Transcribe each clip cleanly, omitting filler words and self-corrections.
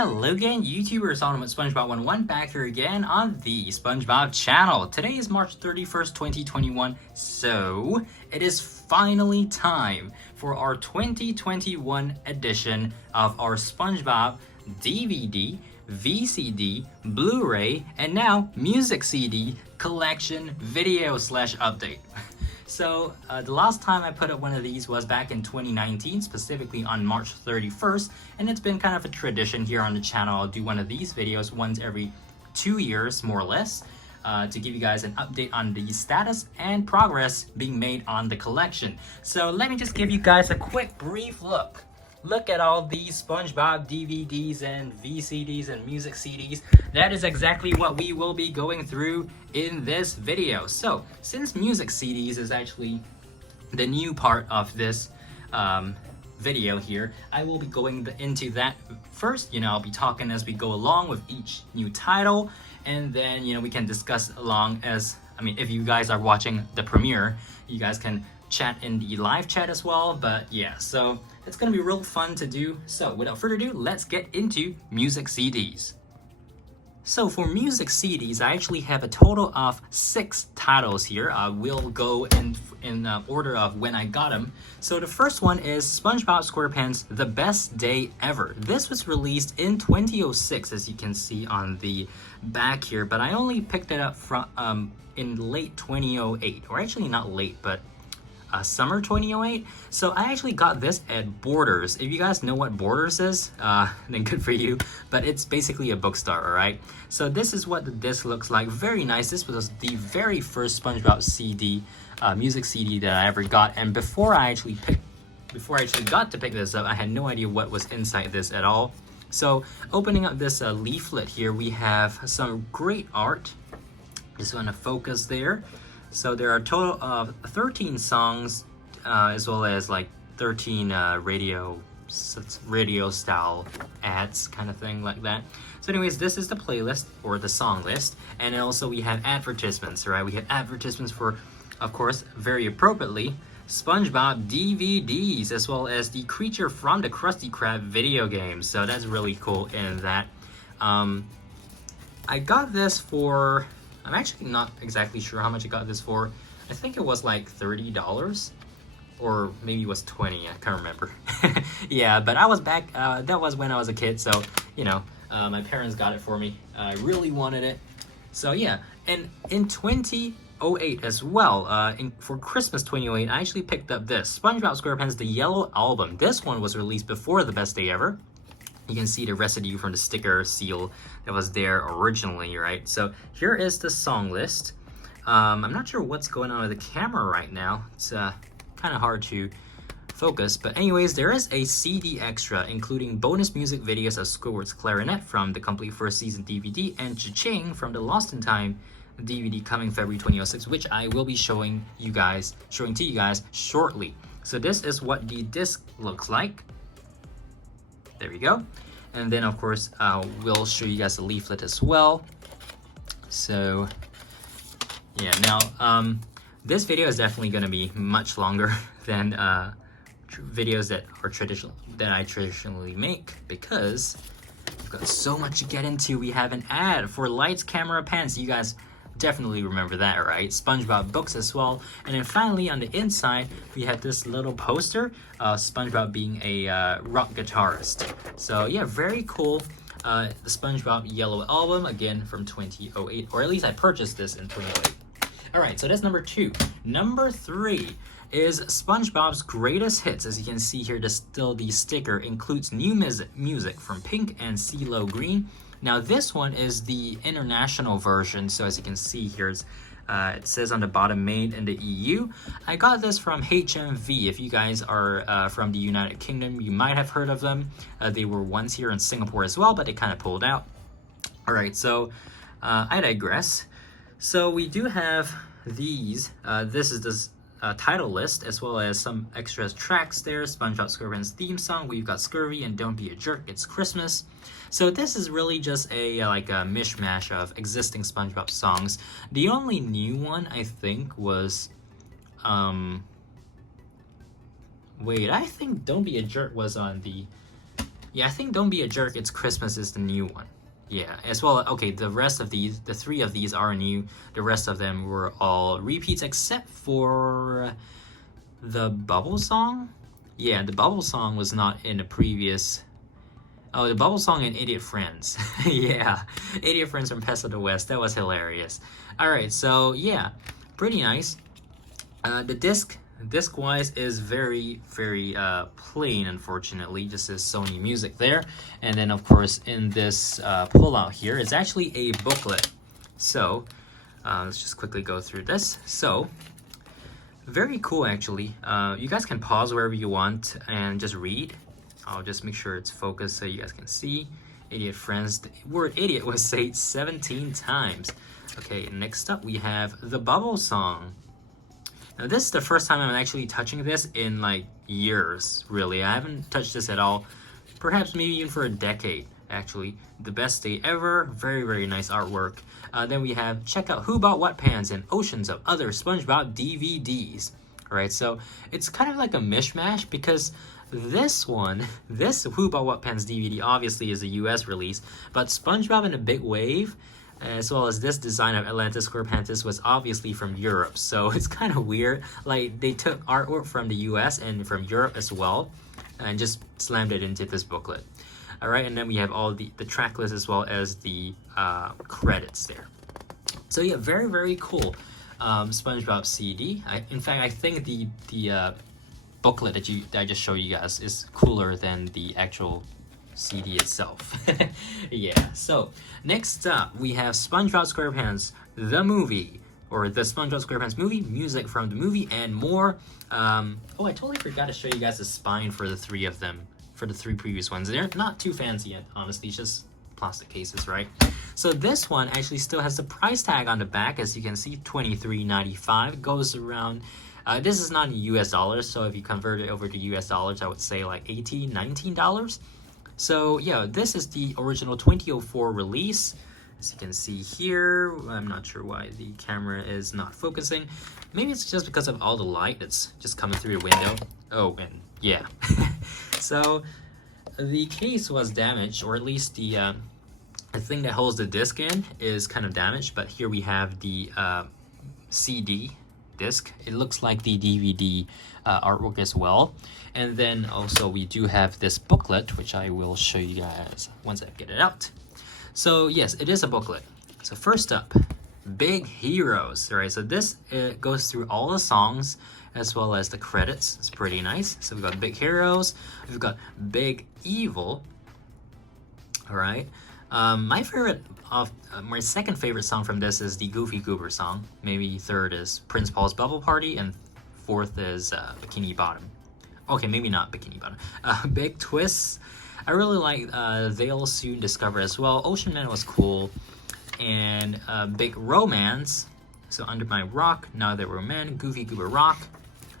Hello again, YouTubers, OddParents back here again on the SpongeBob channel. Today is March 31st, 2021, so it is finally time for our 2021 edition of our SpongeBob DVD, VCD, Blu-ray, and now Music CD Collection video/update. So the last time I put up one of these was back in 2019, specifically on March 31st, and it's been kind of a tradition here on the channel. I'll do one of these videos once every 2 years, more or less, to give you guys an update on the status and progress being made on the collection. So let me just give you guys a quick brief look. Look at all these SpongeBob DVDs and VCDs and music CDs. That is exactly what we will be going through in this video. So, since music CDs is actually the new part of this video here, I will be going into that first. I'll be talking as we go along with each new title, and then, we can discuss along as, if you guys are watching the premiere, you guys can chat in the live chat as well. But yeah, so it's gonna be real fun to do. So without further ado, let's get into music CDs. So for music CDs, I actually have a total of 6 titles here. I will go in order of when I got them. So the first one is SpongeBob SquarePants The Best Day Ever. This was released in 2006, as you can see on the back here, but I only picked it up from in late 2008, or actually not late, but summer 2008. So I actually got this at Borders. If you guys know what Borders is, then good for you, but it's basically a bookstore, alright? So this is what the disc looks like. Very nice. This was the very first SpongeBob CD, music CD that I ever got, and before I actually got to pick this up, I had no idea what was inside this at all. So opening up this leaflet here, we have some great art. Just want to focus there. So there are a total of 13 songs, as well as like 13 radio style ads, kind of thing like that. So anyways, this is the playlist or the song list, and also we have advertisements, right? We have advertisements for, of course, very appropriately, SpongeBob DVDs, as well as the Creature from the Krusty Krab video game. So that's really cool in that. I got this for, I'm actually not exactly sure how much I got this for. I think it was like $30, or maybe it was 20, I can't remember. Yeah, but I was back, that was when I was a kid, so, my parents got it for me. I really wanted it. So yeah, and in 2008 as well, for Christmas 2008, I actually picked up this, SpongeBob SquarePants The Yellow Album. This one was released before The Best Day Ever. You can see the residue from the sticker seal that was there originally, right? So here is the song list. I'm not sure what's going on with the camera right now. It's kind of hard to focus. But anyways, there is a CD extra, including bonus music videos of Squidward's Clarinet from the complete first season DVD, and Cha-Ching from the Lost in Time DVD coming February 2006, which I will be showing to you guys shortly. So this is what the disc looks like. There we go. And then, of course, we'll show you guys the leaflet as well. So, yeah, now, this video is definitely going to be much longer than videos that I traditionally make, because we've got so much to get into. We have an ad for Lights, Camera, Pants. You guys definitely remember that, right? SpongeBob books as well. And then finally, on the inside, we have this little poster of SpongeBob being a rock guitarist. So yeah, very cool. The SpongeBob Yellow Album, again from 2008, or at least I purchased this in 2008. Alright, so that's number 2. Number 3 is SpongeBob's Greatest Hits. As you can see here, the sticker includes new music from Pink and CeeLo Green. Now this one is the international version, so as you can see here, it says on the bottom, made in the EU. I got this from HMV. If you guys are from the United Kingdom, you might have heard of them. They were once here in Singapore as well, but they kind of pulled out. Alright, so I digress. So we do have these. This is this title list, as well as some extra tracks there. SpongeBob SquarePants theme song. We've got Scurvy and Don't Be a Jerk, It's Christmas. So this is really just a like a mishmash of existing SpongeBob songs. The only new one, I think, was wait, I think Don't Be a Jerk was on the Yeah, I think Don't Be a Jerk, It's Christmas is the new one. Yeah, as well, okay, the rest of these, the 3 of these are new. The rest of them were all repeats except for the Bubble Song. Yeah, the Bubble Song was not in the previous... Oh, the Bubble Song and Idiot Friends. Yeah, Idiot Friends from Pest of the West. That was hilarious. Alright, so yeah, pretty nice. The disc-wise is very, very plain, unfortunately. Just says Sony Music there. And then, of course, in this pullout here is actually a booklet. So, let's just quickly go through this. So, very cool, actually. You guys can pause wherever you want and just read. I'll just make sure it's focused so you guys can see. Idiot Friends. The word idiot was said 17 times. Okay, next up we have the Bubble Song. Now this is the first time I'm actually touching this in like years, really. I haven't touched this at all. Perhaps maybe even for a decade, actually. The best day ever. Very, very nice artwork. Then we have Check Out Who Bought What Pans and Oceans of Other SpongeBob DVDs. Alright, so it's kind of like a mishmash because this one, this Who Bought What Pans DVD obviously is a US release, but SpongeBob in a Big Wave, as well as this design of Atlantis SquarePantis was obviously from Europe, so it's kind of weird. Like, they took artwork from the US and from Europe as well, and just slammed it into this booklet. Alright, and then we have all the track list as well as the credits there. So yeah, very, very cool SpongeBob CD. In fact, I think the booklet that I just showed you guys is cooler than the actual CD itself. Yeah, so next up we have SpongeBob SquarePants the movie, or the SpongeBob SquarePants movie, music from the movie, and more. Oh, I totally forgot to show you guys the spine for the 3 of them, for the 3 previous ones. They're not too fancy yet, honestly, just plastic cases, right? So this one actually still has the price tag on the back, as you can see, $23.95. Goes around, this is not in US dollars, so if you convert it over to US dollars, I would say like $18, $19. So yeah, this is the original 2004 release. As you can see here, I'm not sure why the camera is not focusing. Maybe it's just because of all the light that's just coming through the window. Oh, and yeah. So the case was damaged, or at least the thing that holds the disc in is kind of damaged, but here we have the CD disc. It looks like the DVD artwork as well. And then also we do have this booklet, which I will show you guys once I get it out. So yes, it is a booklet. So first up, Big Heroes. All right, so this goes through all the songs as well as the credits. It's pretty nice. So we've got Big Heroes, we've got Big Evil. All right. My second favorite song from this is the Goofy Goober song. Maybe third is Prince Paul's Bubble Party, and fourth is Bikini Bottom. Okay, maybe not Bikini Bottom. Big Twists. I really like They'll Soon Discover as well. Ocean Man was cool. And Big Romance. So Under My Rock, Now That We're Men, Goofy Goober Rock.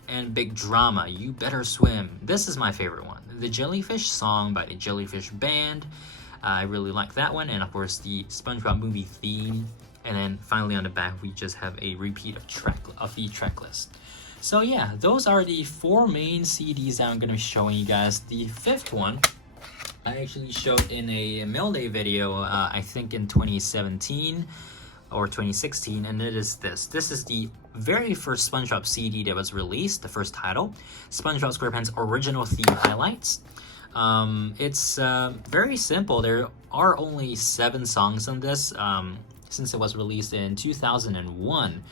And Big Drama, You Better Swim. This is my favorite one. The Jellyfish Song by the Jellyfish Band. I really like that one. And of course the SpongeBob movie theme. And then finally on the back we just have a repeat of the track list. So yeah, those are the 4 main CDs that I'm going to be showing you guys. The 5th one I actually showed in a mail day video, I think in 2017 or 2016, and it is this. This is the very first SpongeBob CD that was released, the first title, SpongeBob SquarePants Original Theme Highlights. It's very simple. There are only 7 songs on this, since it was released in 2001.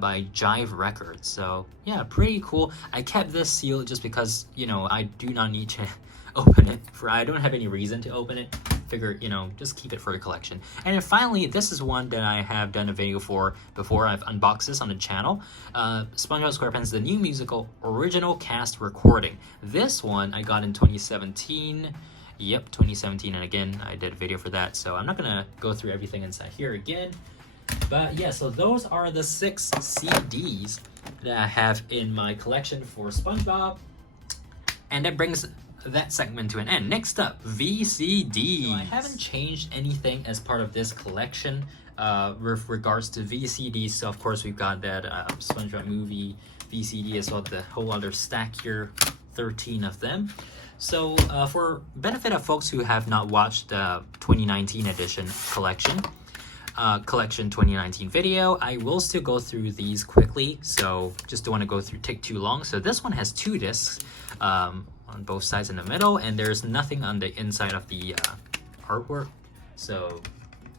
By Jive Records. So yeah, pretty cool. I kept this sealed just because, you know, I do not need to open it. I don't have any reason to open it. Figure, you know, just keep it for the collection. And then finally, this is one that I have done a video for before. I've unboxed this on the channel. SpongeBob SquarePants, the new musical original cast recording. This one I got in 2017. Yep, 2017, and again, I did a video for that, so I'm not gonna go through everything inside here again. But yeah, so those are the 6 CDs that I have in my collection for SpongeBob. And that brings that segment to an end. Next up, VCDs. So I haven't changed anything as part of this collection with regards to VCDs. So of course we've got that SpongeBob movie VCD as well, the whole other stack here 13 of them. So for benefit of folks who have not watched the 2019 edition collection 2019 video, I will still go through these quickly, so just don't want to go through take too long. So this one has 2 discs on both sides in the middle, and there's nothing on the inside of the artwork, so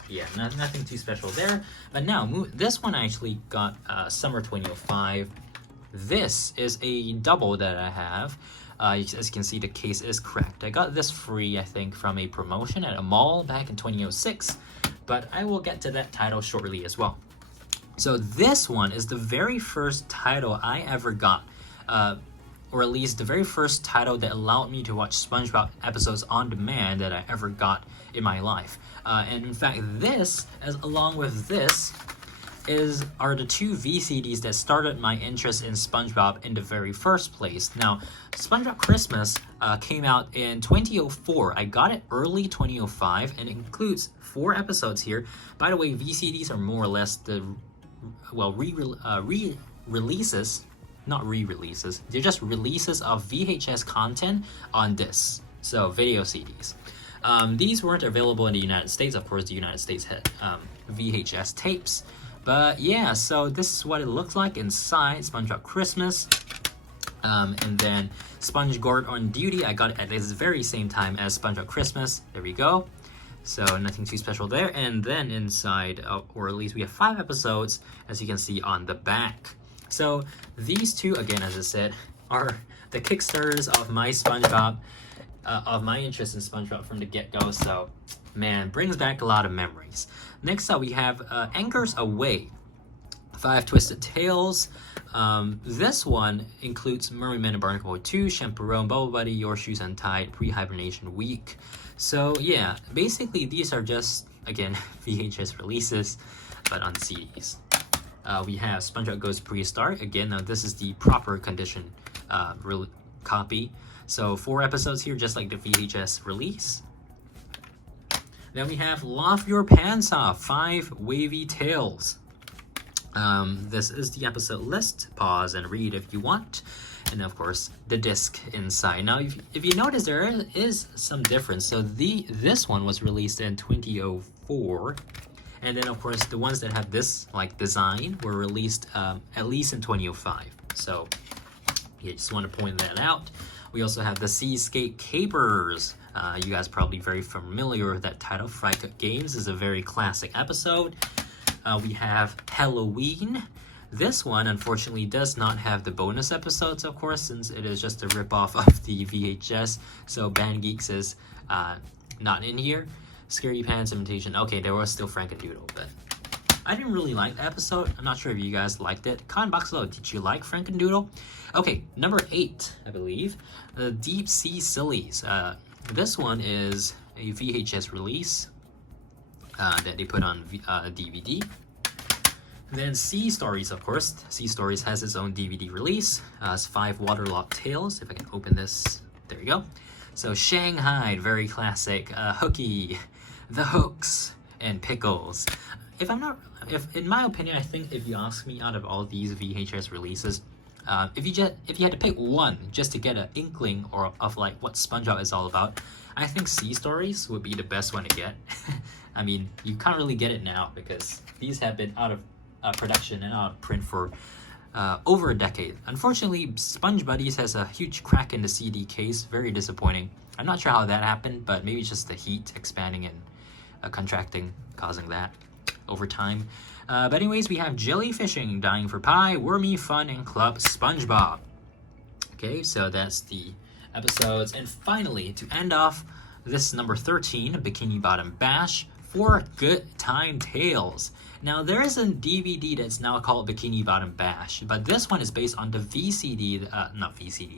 yeah, nothing too special there. But now this one I actually got summer 2005. This is a double that I have. As you can see, the case is cracked. I got this free, I think, from a promotion at a mall back in 2006, but I will get to that title shortly as well. So this one is the very first title I ever got, or at least the very first title that allowed me to watch SpongeBob episodes on demand that I ever got in my life. And in fact, this, along with this, are the 2 VCDs that started my interest in SpongeBob in the very first place. Now, SpongeBob Christmas came out in 2004. I got it early 2005, and it includes 4 episodes here. By the way, VCDs are more or less the, well, re-releases, not re-releases. They're just releases of VHS content on discs, so video CDs. These weren't available in the United States. Of course, the United States had VHS tapes. But yeah, so this is what it looks like inside SpongeBob Christmas. And then SpongeGord on Duty, I got it at this very same time as SpongeBob Christmas. There we go. So nothing too special there. And then inside, or at least we have 5 episodes, as you can see on the back. So these 2, again, as I said, are the Kickstarters of my SpongeBob, of my interest in SpongeBob from the get-go. So man, brings back a lot of memories. Next up, we have Anchors Away, 5 Twisted Tales. This one includes Mermaid Man and Barnacle Boy 2, Chaperone, Bubble Buddy, Your Shoes Untied, Pre-Hibernation Week. So yeah, basically these are just, again, VHS releases, but on CDs. We have SpongeBob Goes Prehistoric. Again, now this is the proper condition copy. So 4 episodes here, just like the VHS release. Then we have Laugh Your Pants Off, 5 Wavy Tales. This is the episode list. Pause and read if you want. And of course, the disc inside. Now, if you notice, there is some difference. So this one was released in 2004. And then, of course, the ones that have this like design were released at least in 2005. So, yeah, just want to point that out. We also have the Seascape Capers. You guys probably very familiar with that title. Fry Cook Games is a very classic episode. We have Halloween. This one, unfortunately, does not have the bonus episodes, of course, since it is just a ripoff of the VHS. So Band Geeks is not in here. Scary Pants Imitation. Okay, there was still Frankendoodle, but I didn't really like the episode. I'm not sure if you guys liked it. Comment box below, did you like Frankendoodle? Okay, number 8, I believe. The Deep Sea Sillies. This one is a VHS release that they put on DVD. Then Sea Stories, of course. Sea Stories has its own DVD release. It's 5 Waterlogged Tales. If I can open this, there you go. So Shanghai, very classic. Hooky, The Hooks, and Pickles. If in my opinion, I think if you ask me, out of all these VHS releases, if you had to pick one just to get an inkling of like what SpongeBob is all about, I think Sea Stories would be the best one to get. I mean, you can't really get it now because these have been out of production and out of print for over a decade. Unfortunately, SpongeBuddies has a huge crack in the CD case. Very disappointing. I'm not sure how that happened, but maybe it's just the heat expanding and contracting causing that over time. But anyways, we have Jellyfishing, Dying for Pie, Wormy, Fun, and Club SpongeBob. Okay, so that's the episodes. And finally, to end off this number 13, Bikini Bottom Bash, 4 Good Time Tales. Now, there is a DVD that's now called Bikini Bottom Bash, but this one is based on the VCD,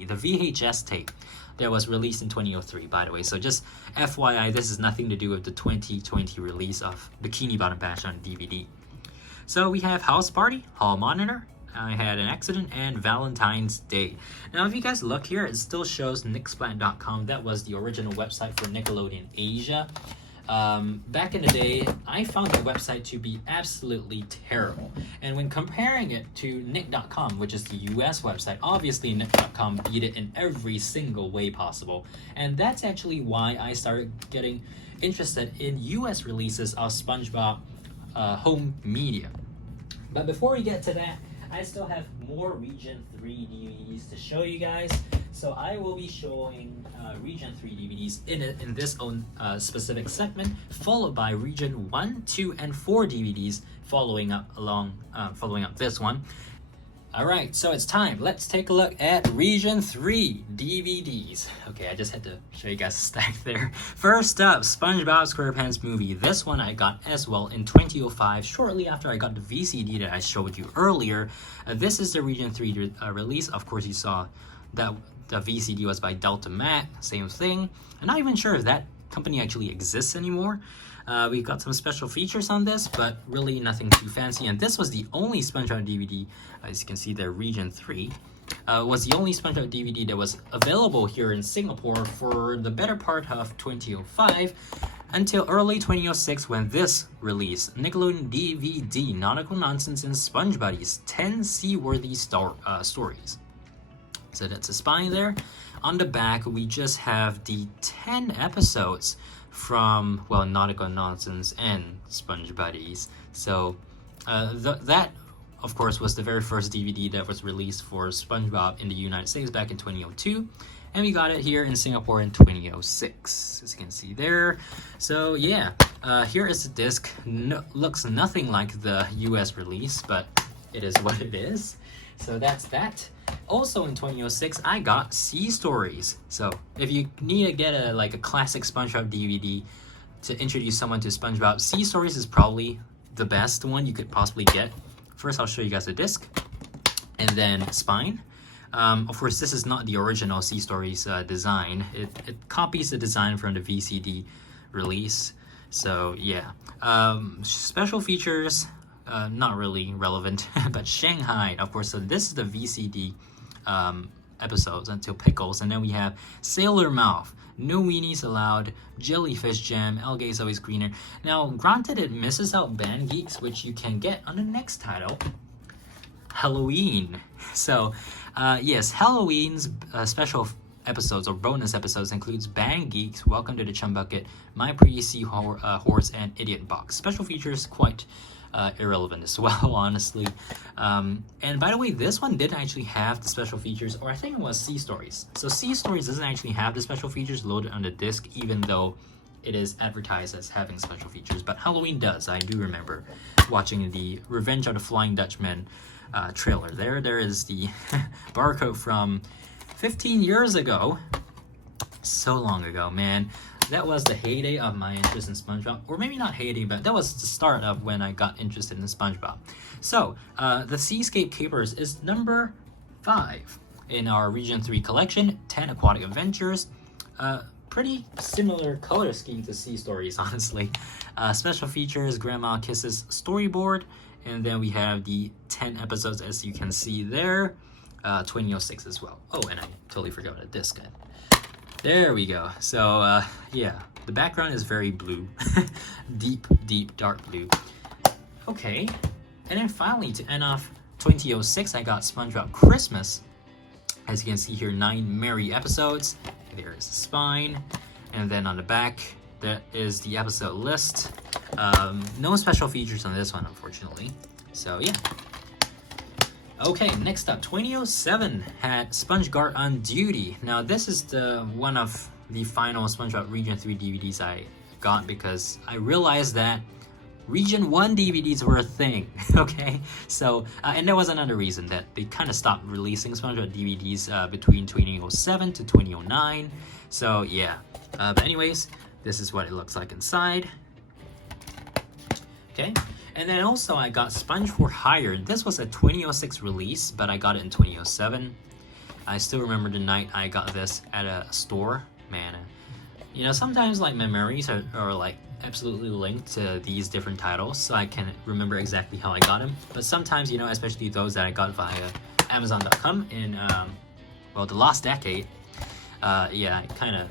the VHS tape that was released in 2003, by the way. So just FYI, this has nothing to do with the 2020 release of Bikini Bottom Bash on DVD. So we have House Party, Hall Monitor, I Had an Accident, and Valentine's Day. Now, if you guys look here, it still shows nixplant.com. That was the original website for Nickelodeon Asia. back in the day, I found the website to be absolutely terrible. And when comparing it to Nick.com, which is the US website, obviously Nick.com beat it in every single way possible. And that's actually why I started getting interested in US releases of SpongeBob Home Media. But before we get to that, I still have more Region 3 DVDs to show you guys. So I will be showing Region 3 DVDs in this own specific segment, followed by Region 1, 2, and 4 DVDs following up this one. Alright, so it's time. Let's take a look at Region 3 DVDs. Okay, I just had to show you guys a stack there. First up, SpongeBob SquarePants movie. This one I got as well in 2005, shortly after I got the VCD that I showed you earlier. This is the Region 3 release. Of course, you saw that the VCD was by Delta Matte, same thing. I'm not even sure if that company actually exists anymore. We've got some special features on this, but really nothing too fancy. And this was the only SpongeBob DVD, as you can see there, Region 3, was the only SpongeBob DVD that was available here in Singapore for the better part of 2005 until early 2006 when this released, Nickelodeon DVD, Nautical Nonsense and SpongeBuddies, 10 Seaworthy Stories. So that's a spine there. On the back, we just have the 10 episodes from, well, Nautical Nonsense and SpongeBuddies. So that, of course, was the very first DVD that was released for SpongeBob in the United States back in 2002. And we got it here in Singapore in 2006, as you can see there. So yeah, here is the disc. Looks nothing like the US release, but it is what it is. So that's that. Also in 2006, I got Sea Stories. So if you need to get a classic SpongeBob DVD to introduce someone to SpongeBob, Sea Stories is probably the best one you could possibly get. First, I'll show you guys the disc, and then spine. Of course, this is not the original Sea Stories design. It copies the design from the VCD release. So yeah, special features. Not really relevant, but Shanghai, of course. So this is the VCD episodes until Pickles, and then we have Sailor Mouth, No Weenies Allowed, Jellyfish Jam, Algae's Always Greener. Now, granted, it misses out Band Geeks, which you can get on the next title, Halloween. So, yes, Halloween's special episodes or bonus episodes includes Band Geeks, Welcome to the Chum Bucket, My Pretty Sea Horse, and Idiot Box. Special features quite irrelevant as well, honestly. And by the way, this one didn't actually have the special features, or I think it was Sea Stories. So Sea Stories doesn't actually have the special features loaded on the disc, even though it is advertised as having special features. But Halloween does. I do remember watching the Revenge of the Flying Dutchman trailer. There is the barcode from 15 years ago. So long ago, man. That was the heyday of my interest in SpongeBob. Or maybe not heyday, but that was the start of when I got interested in SpongeBob. So, the Seascape Capers is number 5 in our Region 3 collection. 10 Aquatic Adventures. Pretty similar color scheme to Sea Stories, honestly. Special features, Grandma Kisses storyboard. And then we have the 10 episodes, as you can see there. 2006 as well. Oh, and I totally forgot a disc. There we go. So, yeah, the background is very blue. deep, dark blue. Okay, and then finally, to end off 2006, I got SpongeBob Christmas. As you can see here, 9 merry episodes. There's the spine. And then on the back, that is the episode list. No special features on this one, unfortunately. So, yeah. Okay, next up, 2007 had SpongeGuard on Duty. Now, this is one of the final SpongeBob Region 3 DVDs I got because I realized that Region 1 DVDs were a thing, okay? So, and there was another reason that they kind of stopped releasing SpongeBob DVDs between 2007 to 2009. So, yeah. But anyways, this is what it looks like inside. Okay. And then also I got Sponge for Hire. This was a 2006 release, but I got it in 2007. I still remember the night I got this at a store. Man, you know, sometimes like my memories are like absolutely linked to these different titles, so I can remember exactly how I got them. But sometimes, you know, especially those that I got via Amazon.com in, well, the last decade, yeah, it kind of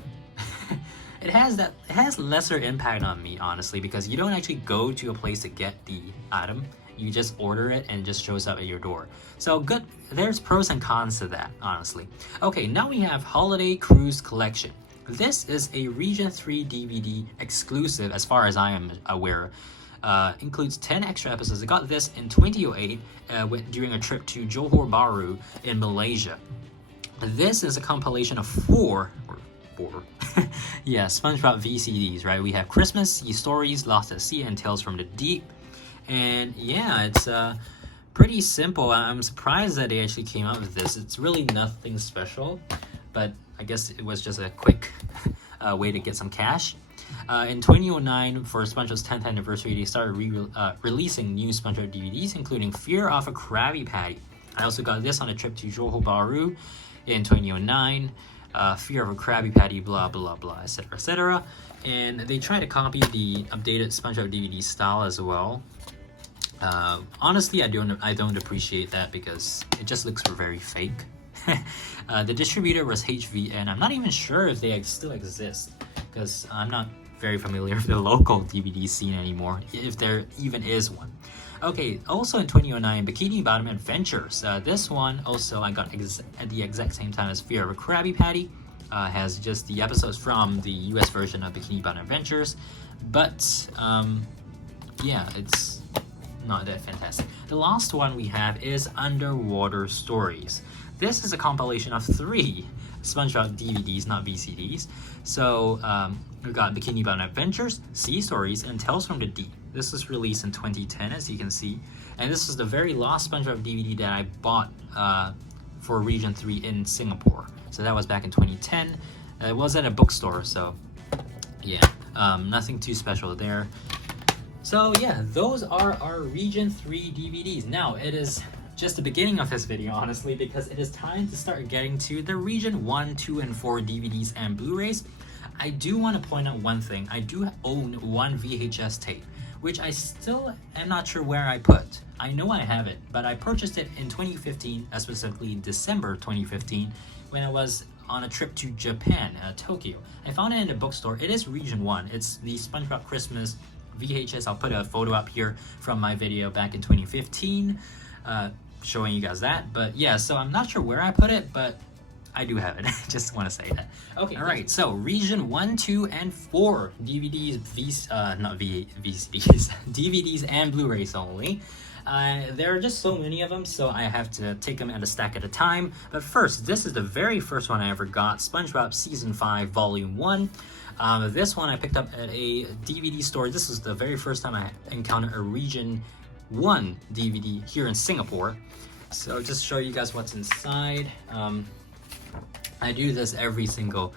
it has lesser impact on me, honestly, because you don't actually go to a place to get the item. You just order it and it just shows up at your door. So good, there's pros and cons to that, honestly. Okay, now we have Holiday Cruise Collection. This is a Region 3 DVD exclusive, as far as I am aware. Includes 10 extra episodes. I got this in 2008 during a trip to Johor Bahru in Malaysia. This is a compilation of four yeah, SpongeBob VCDs, right? We have Christmas, Sea Stories, Lost at Sea, and Tales from the Deep. And yeah, it's pretty simple. I'm surprised that they actually came out with this. It's really nothing special, but I guess it was just a quick way to get some cash. In 2009, for SpongeBob's 10th anniversary, they started releasing new SpongeBob DVDs, including Fear of a Krabby Patty. I also got this on a trip to Johor Bahru in 2009. Fear of a Krabby Patty, blah blah blah, etc. etc. And they try to copy the updated SpongeBob DVD style as well. Honestly, I don't appreciate that because it just looks very fake. The distributor was HVN. I'm not even sure if they still exist because I'm not very familiar with the local DVD scene anymore, if there even is one. Okay, also in 2009, Bikini Bottom Adventures. This one also I got at the exact same time as Fear of a Krabby Patty. Has just the episodes from the US version of Bikini Bottom Adventures, but yeah, it's not that fantastic. The last one we have is Underwater Stories. This is a compilation of 3 SpongeBob DVDs, not VCDs. So we got Bikini Bottom Adventures, Sea Stories, and Tales from the Deep. This was released in 2010, as you can see. And this is the very last SpongeBob DVD that I bought for Region 3 in Singapore. So that was back in 2010. It was at a bookstore, so yeah, nothing too special there. So yeah, those are our Region 3 DVDs. Now, it is just the beginning of this video, honestly, because it is time to start getting to the Region 1, 2, and 4 DVDs and Blu-rays. I do want to point out one thing. I do own one VHS tape, which I still am not sure where I put. I know I have it, but I purchased it in 2015, specifically December 2015, when I was on a trip to Japan, Tokyo. I found it in a bookstore. It is Region 1. It's the SpongeBob Christmas VHS. I'll put a photo up here from my video back in 2015, showing you guys that. But yeah, so I'm not sure where I put it, but I do have it. Just want to say that. Okay, alright, so Region 1, 2, and 4 DVDs, VCDs, DVDs and Blu-rays only. There are just so many of them, so I have to take them at a stack at a time. But first, this is the very first one I ever got, SpongeBob Season 5 Volume 1. This one I picked up at a DVD store. This was the very first time I encountered a Region 1 DVD here in Singapore. So just show you guys what's inside. I do this every single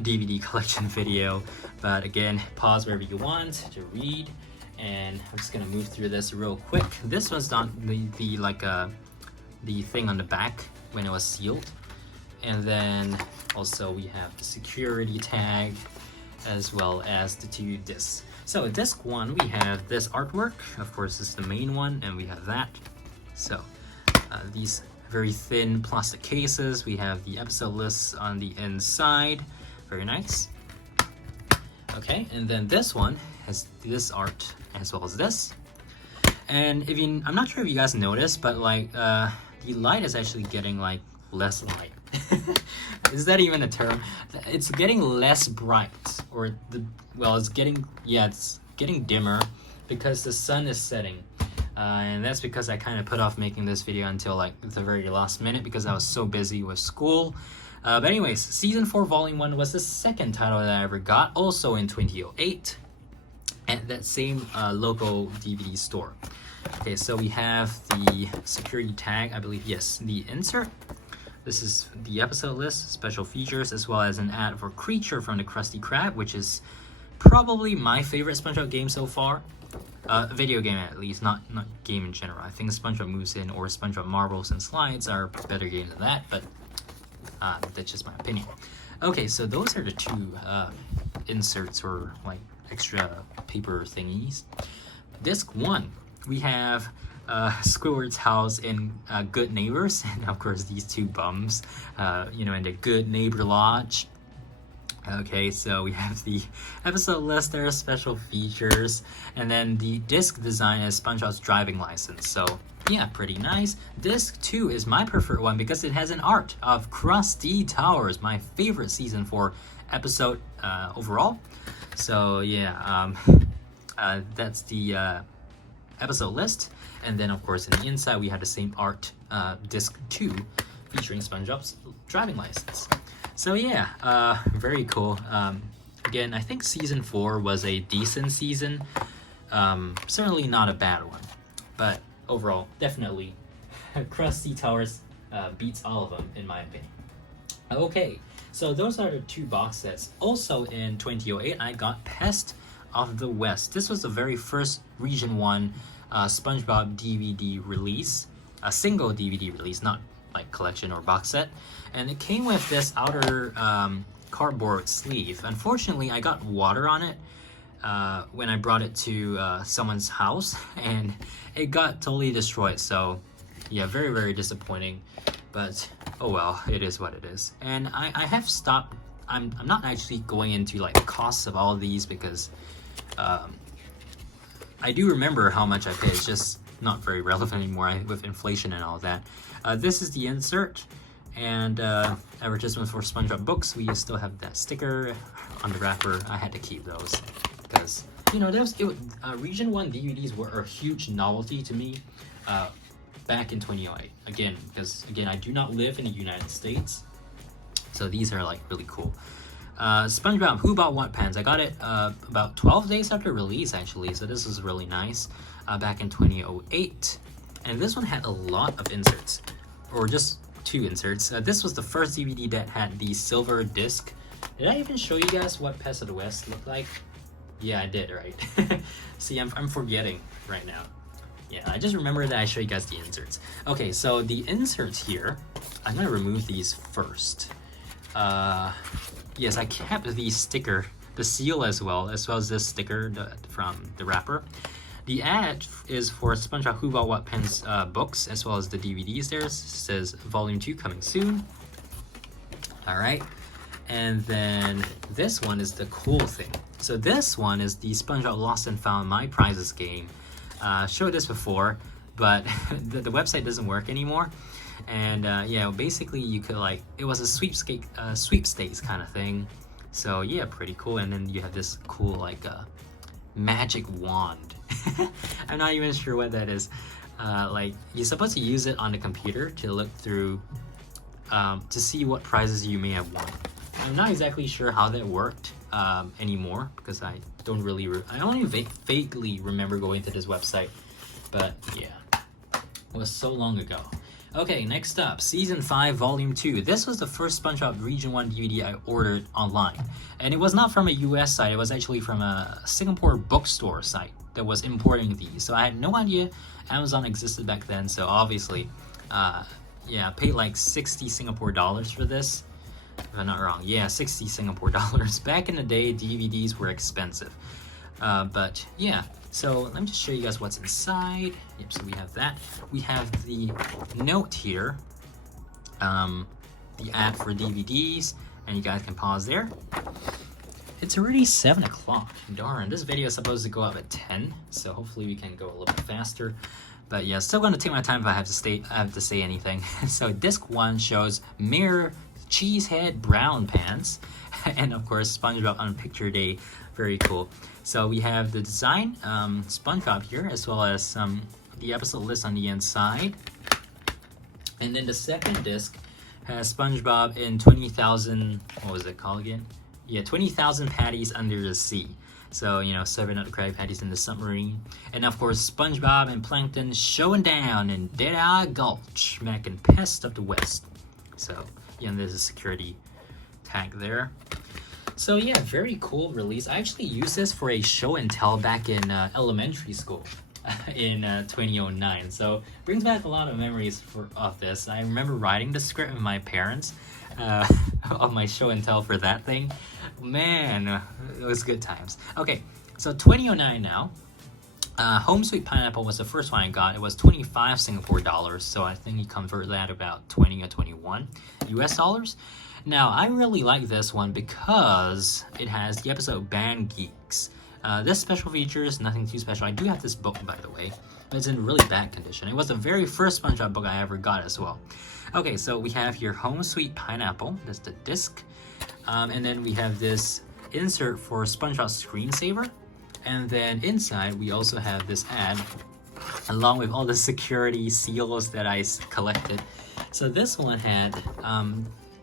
DVD collection video, but again, pause wherever you want to read. And I'm just gonna move through this real quick. This was not the thing on the back when it was sealed, and then also we have the security tag as well as the 2 discs. So disc 1, we have this artwork. Of course, this is the main one, and we have that. So these very thin plastic cases. We have the episode lists on the inside. Very nice. Okay, and then this one has this art as well as this. And I'm not sure if you guys noticed, but like the light is actually getting like less light. Is that even a term? It's getting less bright, or it's getting dimmer because the sun is setting. And that's because I kind of put off making this video until like the very last minute because I was so busy with school. But anyways, Season 4 Volume 1 was the second title that I ever got, also in 2008, at that same local DVD store. Okay, so we have the security tag, I believe, yes, the insert. This is the episode list, special features, as well as an ad for Creature from the Krusty Krab, which is probably my favorite SpongeBob game so far. Video game at least, not game in general. I think SpongeBob Moves In or SpongeBob Marbles and Slides are better games than that, but that's just my opinion. Okay, so those are the 2 inserts or like extra paper thingies. Disc 1, we have Squidward's house in Good Neighbors, and of course these 2 bums, in the Good Neighbor Lodge. Okay, so we have the episode list, there are special features, and then the disc design is SpongeBob's driving license. So yeah, pretty nice. Disc 2 is my preferred one because it has an art of Krusty Towers, my favorite season 4 episode overall. So yeah, that's the episode list. And then of course in the inside we have the same art, disc 2, featuring SpongeBob's driving license. So yeah, very cool. Again, I think season 4 was a decent season. Certainly not a bad one, but overall, definitely Krusty Towers beats all of them in my opinion. Okay, so those are the 2 box sets. Also in 2008, I got Pest of the West. This was the very first Region 1 SpongeBob DVD release, a single DVD release, not like collection or box set, and it came with this outer cardboard sleeve. Unfortunately, I got water on it when I brought it to someone's house, and it got totally destroyed. So yeah, very, very disappointing, but oh well, it is what it is. And I have stopped. I'm not actually going into like the costs of all of these because I do remember how much I paid. It's just not very relevant anymore with inflation and all that. This is the insert, and advertisement for SpongeBob books. We still have that sticker on the wrapper. I had to keep those because, you know, Region 1 DVDs were a huge novelty to me back in 2008. Again, because I do not live in the United States, so these are like really cool. SpongeBob Who Bought What Pens. I got it about 12 days after release actually, so this is really nice. Back in 2008, and this one had a lot of inserts, or just 2 inserts. This was the first DVD that had the silver disc. Did I even show you guys what Pest of the West looked like? Yeah, I did, right? See, I'm forgetting right now. Yeah, I just remember that I showed you guys the inserts. Okay, so the inserts here, I'm gonna remove these first. Yes, I kept the sticker, the seal as well as this sticker from the wrapper. The ad is for SpongeBob Who Bought What Pens books, as well as the DVDs there. It says Volume 2 coming soon. Alright, and then this one is the cool thing. So this one is the SpongeBob Lost and Found My Prizes game. Showed this before, but the website doesn't work anymore. And yeah, basically you could like, it was a sweepstakes kind of thing. So yeah, pretty cool. And then you have this cool like magic wand. I'm not even sure what that is. Like you're supposed to use it on the computer to look through to see what prizes you may have won. I'm not exactly sure how that worked anymore because I don't really I only vaguely remember going to this website, but yeah, it was so long ago. Okay, next up, Season 5, Volume 2. This was the first SpongeBob Region 1 DVD I ordered online. And it was not from a US site, it was actually from a Singapore bookstore site that was importing these. So I had no idea Amazon existed back then, so obviously, yeah, I paid like 60 Singapore dollars for this. If I'm not wrong, yeah, 60 Singapore dollars. Back in the day, DVDs were expensive. But yeah, so let me just show you guys what's inside. Yep, so we have that. We have the note here, the ad for DVDs, and you guys can pause there. It's already 7 o'clock. Darn, this video is supposed to go up at 10, so hopefully we can go a little bit faster. But yeah, still going to take my time if I have to say anything. So disc 1 shows Mirror Cheesehead Brown Pants, and of course SpongeBob on Picture Day. Very cool. So we have the design, SpongeBob here, as well as the episode list on the inside. And then the second disc has SpongeBob in 20,000, what was it called again? Yeah, 20,000 patties under the sea. So, you know, serving up the Krabby Patties in the submarine. And of course, SpongeBob and Plankton showing down in Deadeye Gulch, back in Pest of the West. So, yeah, and there's a security tag there. So yeah, very cool release. I actually used this for a show and tell back in elementary school in 2009. So brings back a lot of memories of this. I remember writing the script with my parents of my show and tell for that thing. Man, it was good times. Okay, so 2009 now. Home Sweet Pineapple was the first one I got. It was 25 Singapore dollars, so I think you convert that about 20 or 21 US dollars. Now, I really like this one because it has the episode Band Geeks. This special feature is nothing too special. I do have this book, by the way, but it's in really bad condition. It was the very first SpongeBob book I ever got as well. Okay, so we have your Home Sweet Pineapple. That's the disc. And then we have this insert for SpongeBob Screensaver. And then inside, we also have this ad, along with all the security seals that I collected. So this one had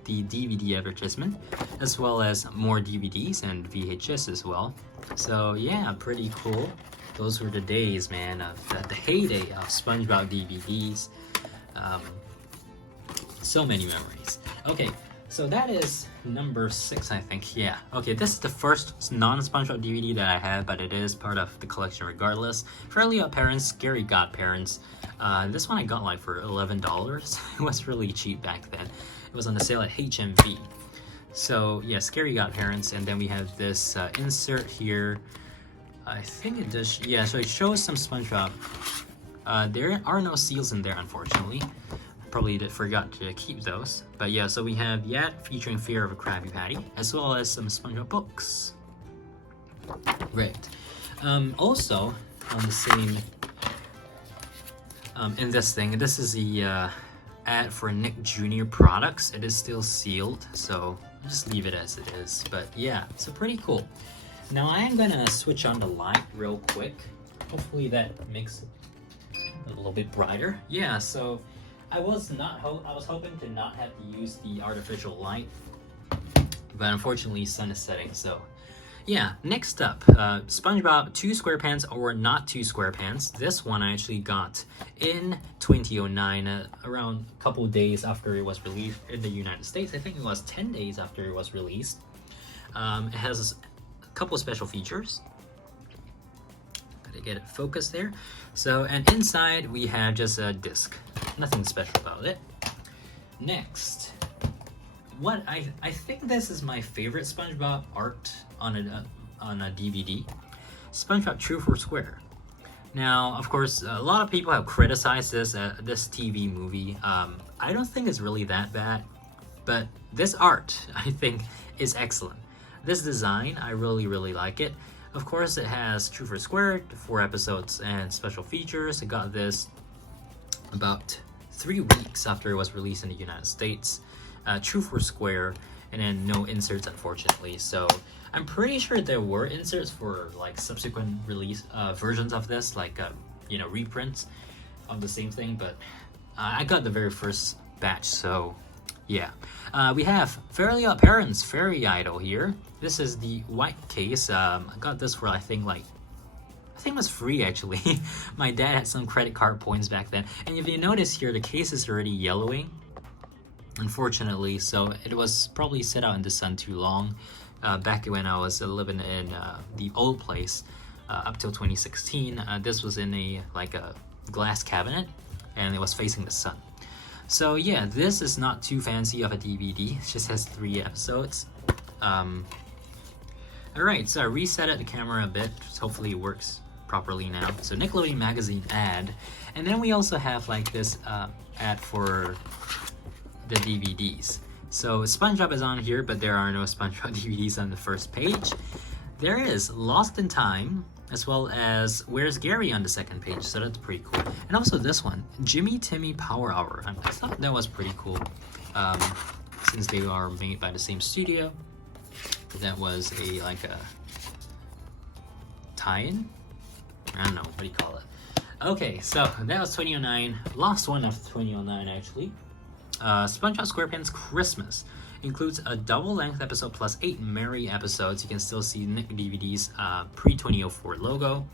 the DVD advertisement, as well as more DVDs and VHS as well. So yeah, pretty cool. Those were the days, man, of the heyday of SpongeBob DVDs. So many memories. Okay, so that is number 6, I think. Yeah. Okay, this is the first non-SpongeBob DVD that I have, but it is part of the collection regardless. Fairly OddParents, Scary GodParents. This one I got like for $11. It was really cheap back then. It was on the sale at HMV. So yeah, Scary GodParents, and then we have this insert here. I think it does, yeah, so it shows some SpongeBob. There are no seals in there, unfortunately. Probably forgot to keep those. But yeah, so we have the ad featuring Fear of a Krabby Patty, as well as some SpongeBob books. Right. Also, on the same, in this thing, this is the ad for Nick Jr. products. It is still sealed, so I'll just leave it as it is. But yeah, so pretty cool. Now I am gonna switch on the light real quick. Hopefully that makes it a little bit brighter. Yeah, so I was hoping to not have to use the artificial light, but unfortunately sun is setting, so yeah. Next up, SpongeBob 2 SquarePants or Not 2 SquarePants. This one I actually got in 2009, around a couple days after it was released in the United States. I think it was 10 days after it was released. It has a couple special features. Gotta get it focused there. So, and inside we have just a disc. Nothing special about it. Next, what I think this is my favorite SpongeBob art on a DVD. SpongeBob Truth or Square. Now, of course, a lot of people have criticized this TV movie. I don't think it's really that bad, but this art I think is excellent. This design, I really like it. Of course, it has Truth or Square, 4 episodes and special features. I got this about 3 weeks after it was released in the United States. Truth or Square, and then no inserts, unfortunately. So I'm pretty sure there were inserts for like subsequent release versions of this, like reprints of the same thing. But I got the very first batch, so yeah. We have Fairly OddParents Fairy Idol here. This is the white case. I got this for I think it was free actually. My dad had some credit card points back then. And if you notice here, the case is already yellowing, unfortunately. So it was probably set out in the sun too long. Back when I was living in the old place up till 2016, this was in a glass cabinet, and it was facing the sun. So yeah, this is not too fancy of a DVD. It just has 3 episodes. Alright, so I reset the camera a bit. Hopefully it works properly now. So Nickelodeon magazine ad. And then we also have like this ad for the DVDs. So SpongeBob is on here, but there are no SpongeBob DVDs on the first page. There is Lost in Time, as well as Where's Gary on the second page, so that's pretty cool. And also this one, Jimmy Timmy Power Hour. I thought that was pretty cool, since they are made by the same studio. That was a tie-in? I don't know, what do you call it? Okay, so that was 2009, last one of 2009 actually. SpongeBob SquarePants Christmas includes a double-length episode plus 8 merry episodes. You can still see Nick DVD's pre-2004 logo.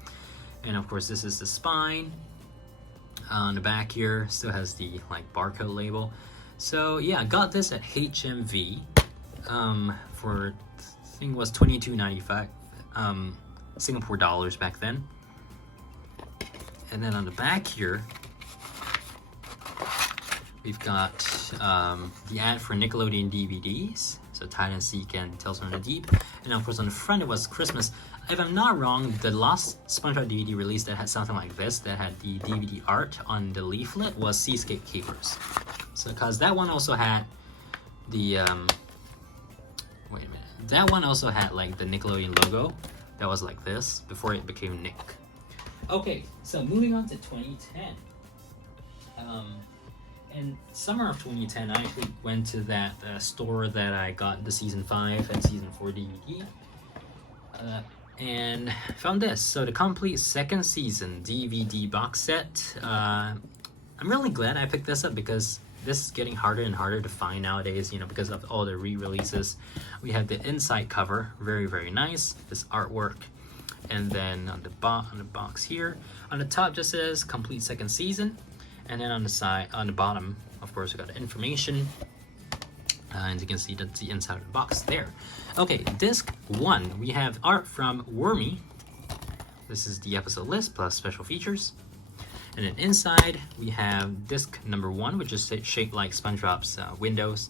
And of course, this is the spine. On the back here, still has the barcode label. So yeah, I got this at HMV for, I think it was $22.95 Singapore dollars back then. And then on the back here, we've got the ad for Nickelodeon DVDs, so Hide and Seek and Tales from the Deep. And of course on the front it was Christmas. If I'm not wrong, the last SpongeBob DVD release that had something like this, that had the DVD art on the leaflet, was Seascape Capers. So because that one also had the Wait a minute. That one also had like the Nickelodeon logo that was like this before it became Nick. Okay, so moving on to 2010. In summer of 2010, I actually went to that store that I got the season 5 and season 4 DVD. And found this. So the complete second season DVD box set. I'm really glad I picked this up because this is getting harder and harder to find nowadays, you know, because of all the re-releases. We have the inside cover, very, very nice. This artwork. And then on the box here, on the top just says complete second season. And then on the side, on the bottom, of course, we got the information. And you can see that's the inside of the box there. Okay, disc 1, we have art from Wormy. This is the episode list plus special features. And then inside, we have disc number 1, which is shaped like SpongeBob's windows.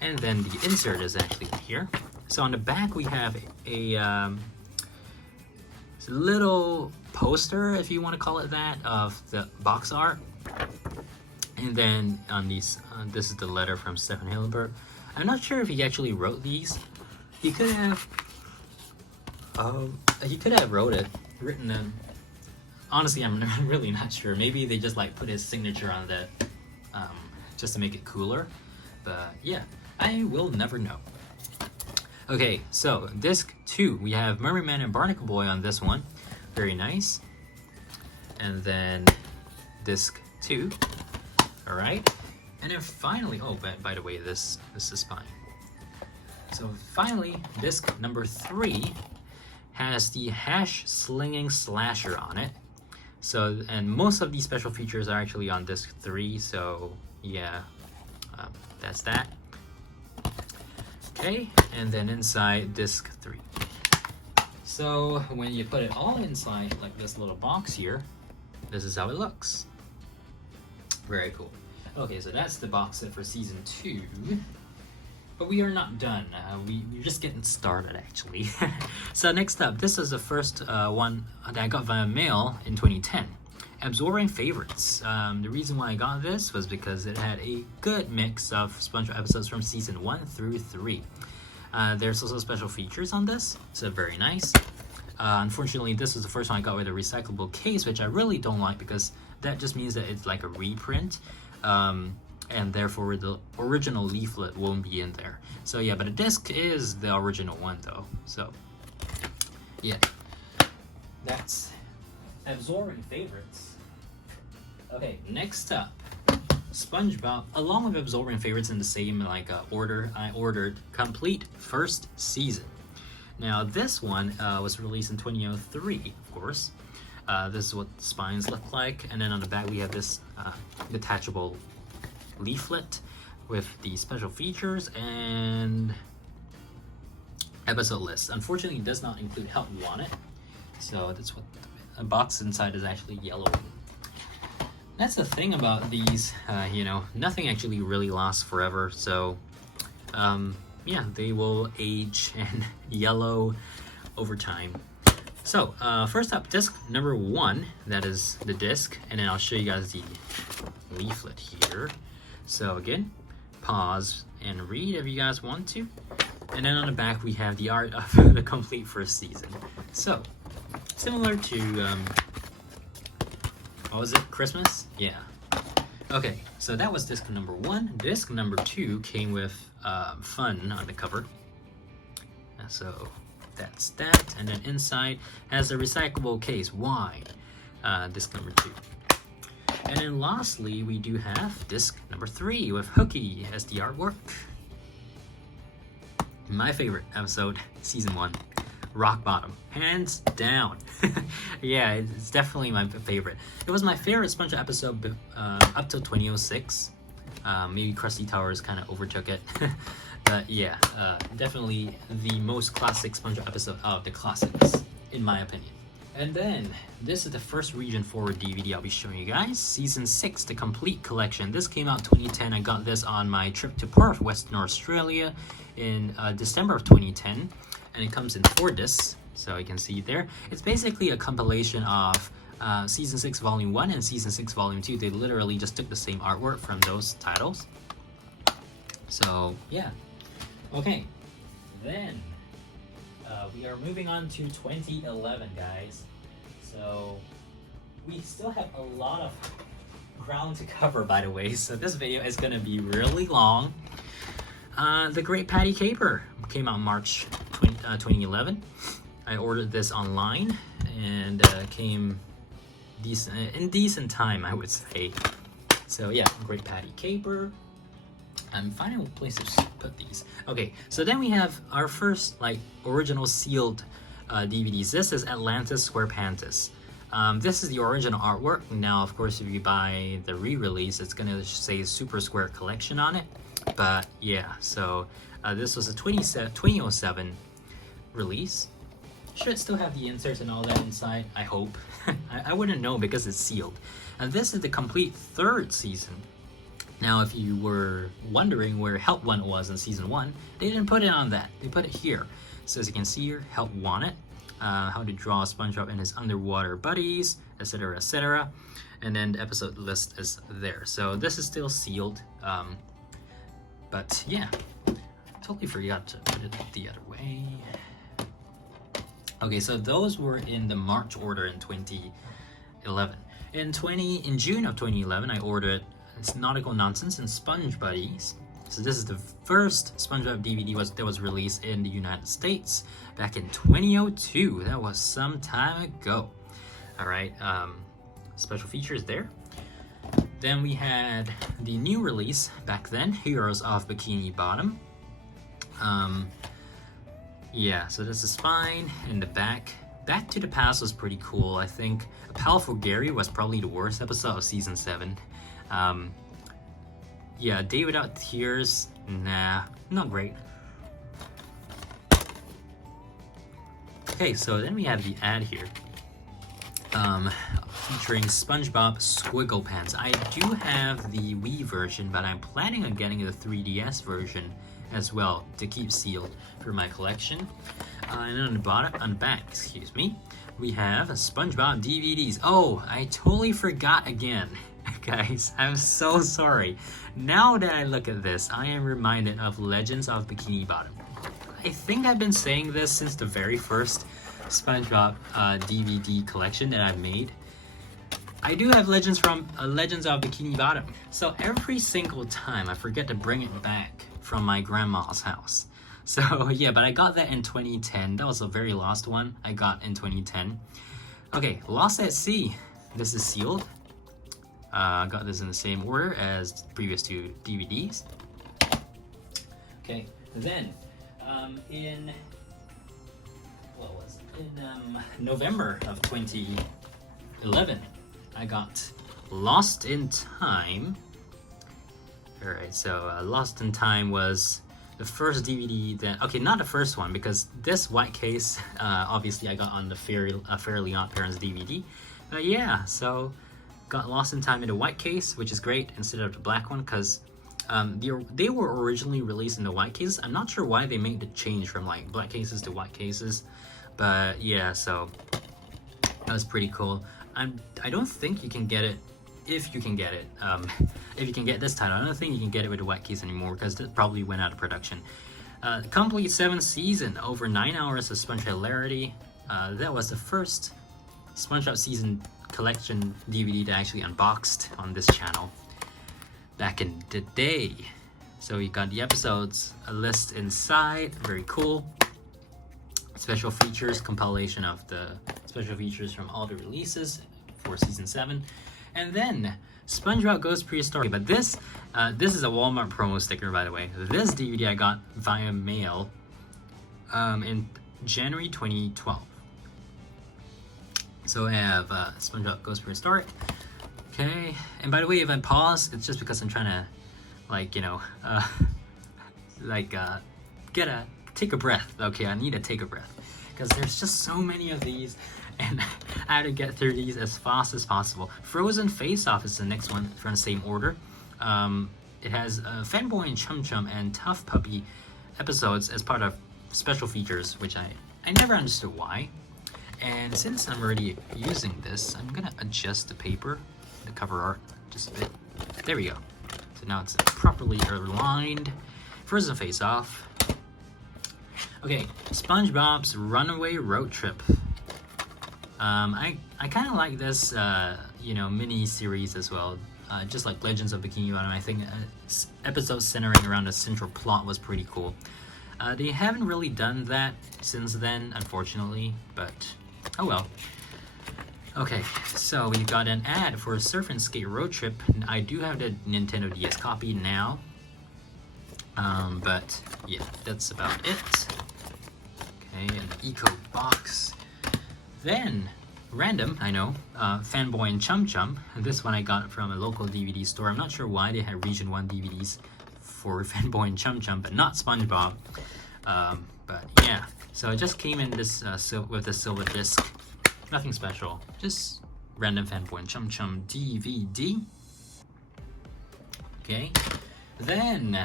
And then the insert is actually here. So on the back, we have a little poster, if you want to call it that, of the box art. And then on these, this is the letter from Stephen Hillenburg. I'm not sure if he actually wrote these. He could have written them. Honestly, I'm really not sure. Maybe they just like put his signature on that, just to make it cooler. But yeah, I will never know. Okay, so disc 2, we have Mermaid Man and Barnacle Boy on this one. Very nice. And then disc 2. All right. And then finally, oh, by the way, this is fine. So finally, disc number 3 has the hash slinging slasher on it. So, and most of these special features are actually on disc 3. So yeah, that's that. Okay, and then inside disc 3. So when you put it all inside like this little box here, this is how it looks. Very cool. Okay, so that's the box set for season 2. But we are not done. We're just getting started, actually. So next up, this is the first one that I got via mail in 2010. Absorbing favorites. The reason why I got this was because it had a good mix of SpongeBob episodes from season 1 through 3. There's also special features on this, so very nice. Unfortunately, this is the first one I got with a recyclable case, which I really don't like because that just means that it's like a reprint. And therefore the original leaflet won't be in there. So yeah, but the disc is the original one though. So yeah, that's absorbing favorites. Okay, next up, SpongeBob, along with absorbing favorites in the same order, I ordered complete first season. Now this one was released in 2003, of course. This is what the spines look like, and then on the back we have this detachable leaflet with the special features and episode list. Unfortunately, it does not include Help You Want It, so that's what the box inside is actually yellow. That's the thing about these, you know, nothing actually really lasts forever, so yeah, they will age and yellow over time. So first up, disc number 1, that is the disc, and then I'll show you guys the leaflet here. So again, pause and read if you guys want to. And then on the back we have the art of the complete first season. So, similar to, what was it, Christmas? Yeah. Okay, so that was disc number 1. Disc number 2 came with fun on the cover. So that's that. And then inside has a recyclable case. Why? Disc number 2. And then lastly, we do have disc number 3 with Hooky as the artwork. My favorite episode, season 1, Rock Bottom, hands down. Yeah, it's definitely my favorite. It was my favorite SpongeBob episode up till 2006. Maybe Krusty Towers kind of overtook it. But yeah, definitely the most classic SpongeBob episode of the classics, in my opinion. And then, this is the first region forward DVD I'll be showing you guys. Season 6, the complete collection. This came out 2010. I got this on my trip to Perth, Western Australia in December of 2010. And it comes in 4 discs, so you can see there. It's basically a compilation of Season 6 Volume 1 and Season 6 Volume 2. They literally just took the same artwork from those titles. So, yeah. Okay. then we are moving on to 2011, guys. So we still have a lot of ground to cover, by the way, so this video is gonna be really long. The Great Patty Caper came out March 2011. I ordered this online and came in decent time, I would say. So yeah, Great Patty Caper. I'm finding a place to put these. Okay, so then we have our first like original sealed DVDs. This is Atlantis SquarePantis. This is the original artwork. Now, of course, if you buy the re-release, it's gonna say Super Square Collection on it. But yeah, so this was a 2007 release. Should still have the inserts and all that inside, I hope. I wouldn't know because it's sealed. And this is the complete third season. Now, if you were wondering where Help 1 was in season 1, they didn't put it on that. They put it here. So as you can see here, Help 1 how to draw SpongeBob and his underwater buddies, etc., etc. And then the episode list is there. So this is still sealed. But yeah, totally forgot to put it the other way. Okay, so those were in the March order in 2011. In June of 2011, I ordered It's Nautical Nonsense and Sponge Buddies. So this is the first SpongeBob DVD that was released in the United States back in 2002. That was some time ago. All right, special features there. Then we had the new release back then, Heroes of Bikini Bottom. Yeah, so this is fine. In the back, Back to the Past was pretty cool. I think A Powerful Gary was probably the worst episode of season 7. Yeah, Day Without Tears, nah, not great. Okay, so then we have the ad here, featuring SpongeBob SquigglePants. I do have the Wii version, but I'm planning on getting the 3DS version as well to keep sealed for my collection. And then on the back, excuse me, we have SpongeBob DVDs. Oh, I totally forgot again. Guys, I'm so sorry. Now that I look at this, I am reminded of Legends of Bikini Bottom. I think I've been saying this since the very first SpongeBob DVD collection that I've made. I do have Legends of Bikini Bottom. So every single time I forget to bring it back from my grandma's house. So yeah, but I got that in 2010. That was a very lost one I got in 2010. Okay, Lost at Sea. This is sealed. Got this in the same order as the previous two DVDs. Okay, then in November of 2011, I got Lost in Time. All right, so Lost in Time was the first DVD that, okay, not the first one, because this white case, obviously I got on the Fairly OddParents DVD. Yeah, so got Lost in Time in the white case, which is great, instead of the black one, because they were originally released in the white cases. I'm not sure why they made the change from like black cases to white cases, but yeah, so that was pretty cool. I don't think you can get it, if you can get it, if you can get this title. I don't think you can get it with the white case anymore because it probably went out of production. Complete 7th season, over 9 hours of Sponge hilarity. That was the first SpongeBob season collection DVD that I actually unboxed on this channel back in the day. So you got the episodes, a list inside, very cool. Special features, compilation of the special features from all the releases for season 7. And then SpongeBob Goes Prehistoric. But this is a Walmart promo sticker, by the way. This DVD I got via mail in January 2012. So I have SpongeBob Goes Prehistoric. Okay, and by the way, if I pause, it's just because I'm trying to, like, you know, take a breath. Okay, I need to take a breath because there's just so many of these, and I had to get through these as fast as possible. Frozen Face Off is the next one from the same order. It has Fanboy and Chum Chum and Tough Puppy episodes as part of special features, which I never understood why. And since I'm already using this, I'm gonna adjust the paper, the cover art, just a bit. There we go. So now it's properly aligned. Frozen Face Off. Okay, SpongeBob's Runaway Road Trip. I kind of like this, you know, mini series as well. Just like Legends of Bikini Bottom, I think episodes centering around a central plot was pretty cool. They haven't really done that since then, unfortunately, but oh well. Okay, so we've got an ad for Surf and Skate Road Trip. I do have the Nintendo DS copy now, but yeah, that's about it. Okay, an eco box. Then, random, I know, Fanboy and Chum Chum. This one I got from a local DVD store. I'm not sure why they had Region 1 DVDs for Fanboy and Chum Chum, but not SpongeBob. But yeah, so it just came in this with a silver disc. Nothing special, just random Fanboy and Chum Chum DVD. Okay, then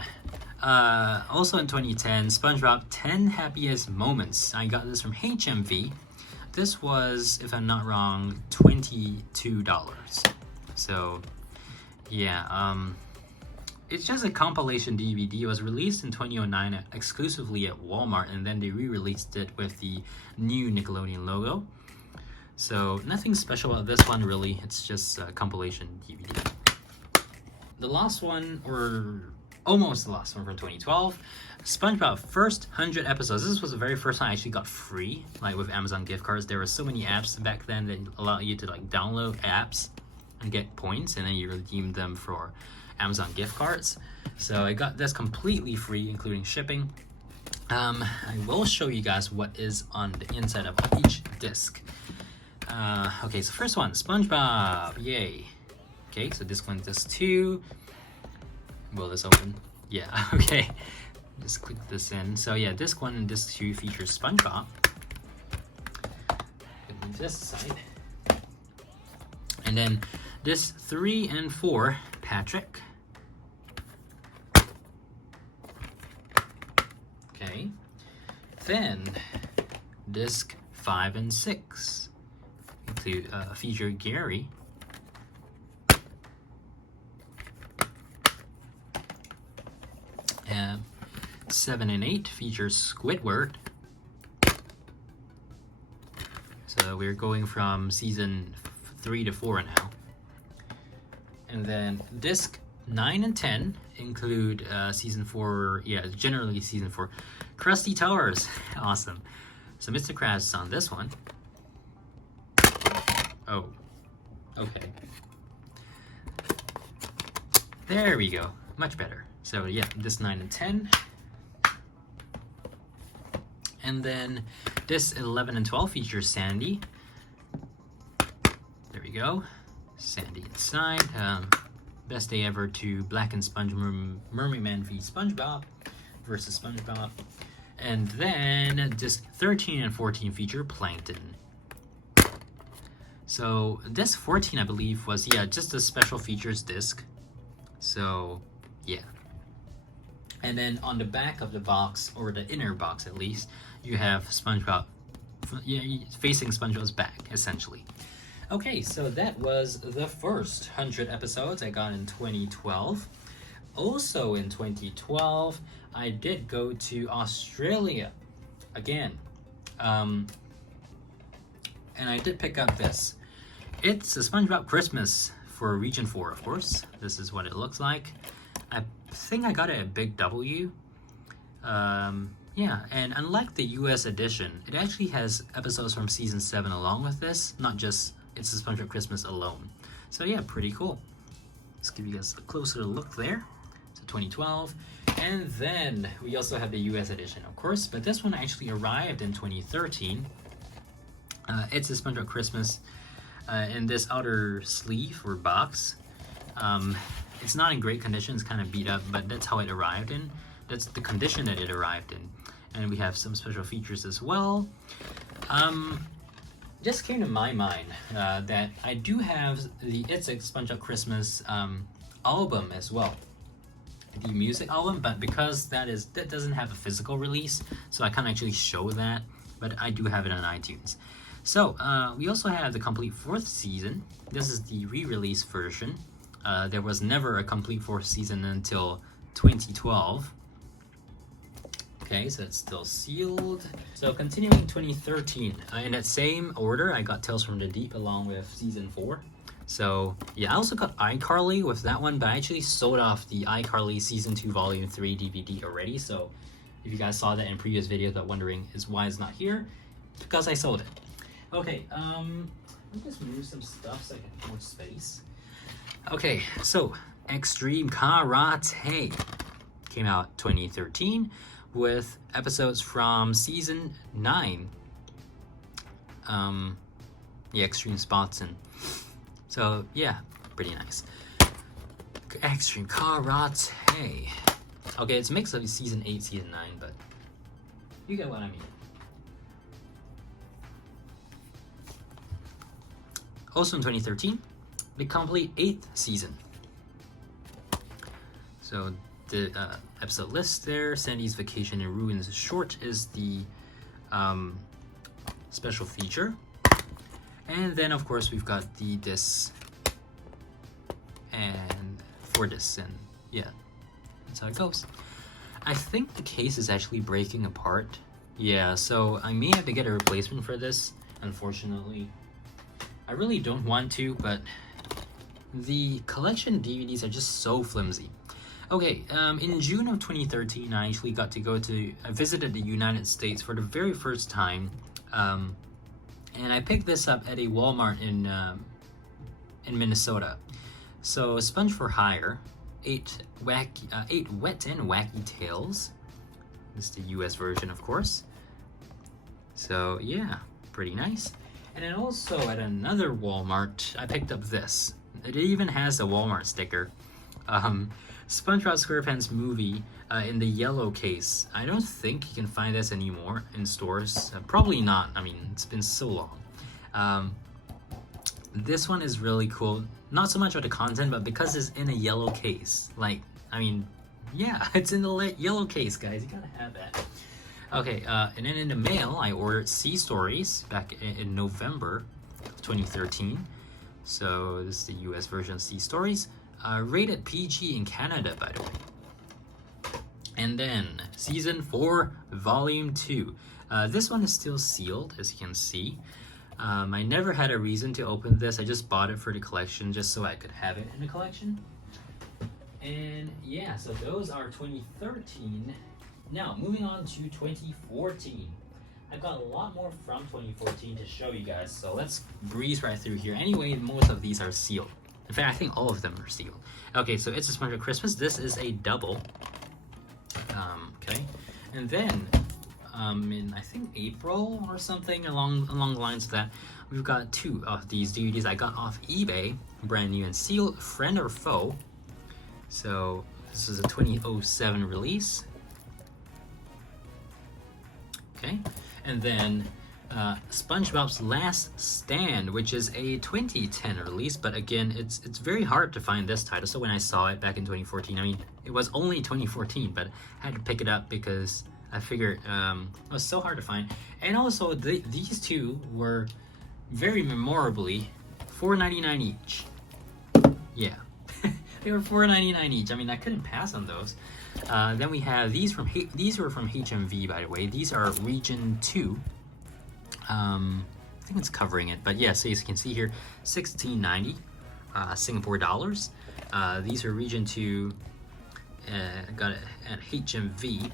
also in 2010, SpongeBob 10 Happiest Moments. I got this from HMV. This was, if I'm not wrong, $22. So yeah, it's just a compilation DVD. It was released in 2009 exclusively at Walmart, and then they re-released it with the new Nickelodeon logo. So nothing special about this one really, it's just a compilation DVD. The last one, or almost the last one from 2012, SpongeBob first 100 episodes. This was the very first time I actually got free, like with Amazon gift cards. There were so many apps back then that allow you to like download apps and get points, and then you redeem them for Amazon gift cards. So I got this completely free, including shipping. I will show you guys what is on the inside of each disc. Okay, so first one, SpongeBob, yay. Okay, so disc 1, disc 2. Will this open? Yeah, okay. Just click this in. So yeah, disc 1 and disc 2 features SpongeBob. Move this aside. And then disc 3 and 4, Patrick. Okay. Then disc 5 and 6 include feature Gary. And 7 and 8 features Squidward. So we're going from season 3 to 4 now. And then disc 9 and 10 include season 4, yeah, generally season 4, Krusty Towers. Awesome. So Mr. Krabs is on this one. Oh, okay. There we go. Much better. So yeah, this 9 and 10. And then this 11 and 12 features Sandy. There we go. Sandy inside. Best day ever to Black and Sponge Mermaid Man v SpongeBob versus SpongeBob. And then disc 13 and 14 feature Plankton. So disc 14, I believe, was, yeah, just a special features disc. So yeah. And then on the back of the box, or the inner box at least, you have SpongeBob, yeah, facing SpongeBob's back, essentially. Okay, so that was the first 100 episodes I got in 2012. Also in 2012, I did go to Australia again. And I did pick up this. It's a SpongeBob Christmas for Region 4, of course. This is what it looks like. I think I got it at Big W. Yeah, and unlike the US edition, it actually has episodes from season 7 along with this, not just It's a SpongeBob Christmas alone. So yeah, pretty cool. Let's give you guys a closer look there. So 2012. And then we also have the US edition, of course, but this one actually arrived in 2013. It's a SpongeBob Christmas in this outer sleeve or box. It's not in great condition, it's kind of beat up, but that's how it arrived in. That's the condition that it arrived in. And we have some special features as well. Just came to my mind that I do have the It's a SpongeBob Christmas album as well. The music album, but because that doesn't have a physical release, so I can't actually show that, but I do have it on iTunes. So we also have the complete 4th season. This is the re-release version. There was never a complete 4th season until 2012. Okay, so it's still sealed. So continuing 2013, in that same order, I got Tales from the Deep along with season 4. So yeah, I also got iCarly with that one, but I actually sold off the iCarly season 2 volume 3 DVD already. So if you guys saw that in previous videos but wondering is why it's not here, because I sold it. Okay, let me just move some stuff so I can have more space. Okay, so Extreme Kah-Rah-Tay came out 2013 with episodes from season 9. Yeah, Extreme Spots and so yeah, pretty nice. Extreme Kah-Rah-Tay. Okay, it's a mix of season 8, season 9, but you get what I mean. Also in 2013, the complete 8th season. So the episode list there, Sandy's Vacation in Ruins Short is the special feature. And then of course we've got the discs and 4 discs, and yeah, that's how it goes. I think the case is actually breaking apart. Yeah, so I may have to get a replacement for this, unfortunately. I really don't want to, but the collection DVDs are just so flimsy. Okay, in June of 2013, I actually got to go to, I visited the United States for the very first time, and I picked this up at a Walmart in Minnesota. So, Sponge for Hire, 8 Wet and Wacky Tales. This is the US version, of course. So, yeah, pretty nice. And then also at another Walmart, I picked up this. It even has a Walmart sticker. SpongeBob SquarePants movie in the yellow case. I don't think you can find this anymore in stores. Probably not. I mean, it's been so long. This one is really cool. Not so much with the content, but because it's in a yellow case. Like, I mean, yeah, it's in the yellow case, guys. You gotta have that. Okay, and then in the mail, I ordered Sea Stories back in November of 2013. So this is the US version of Sea Stories. Rated PG in Canada, by the way. And then Season 4, Volume 2. This one is still sealed, as you can see. I never had a reason to open this. I just bought it for the collection just so I could have it in the collection. And yeah, so those are 2013. Now, moving on to 2014. I've got a lot more from 2014 to show you guys, so let's breeze right through here. Anyway, most of these are sealed. In fact, I think all of them are sealed. Okay, so It's a SpongeBob Christmas. This is a double. Okay, and then in I think April or something along the lines of that, we've got 2 of these DVDs I got off eBay, brand new and sealed. Friend or Foe. So this is a 2007 release. Okay, and then SpongeBob's Last Stand, which is a 2010 release, but again, it's very hard to find this title. So when I saw it back in 2014, I mean, it was only 2014, but I had to pick it up because I figured it was so hard to find. And also, these 2 were very memorably $4.99 each. Yeah, they were $4.99 each. I mean, I couldn't pass on those. Then we have these were from HMV, by the way. These are Region 2. I think it's covering it, but yeah, so as you can see here, $16.90 Singapore dollars. These are Region 2, got it at HMV.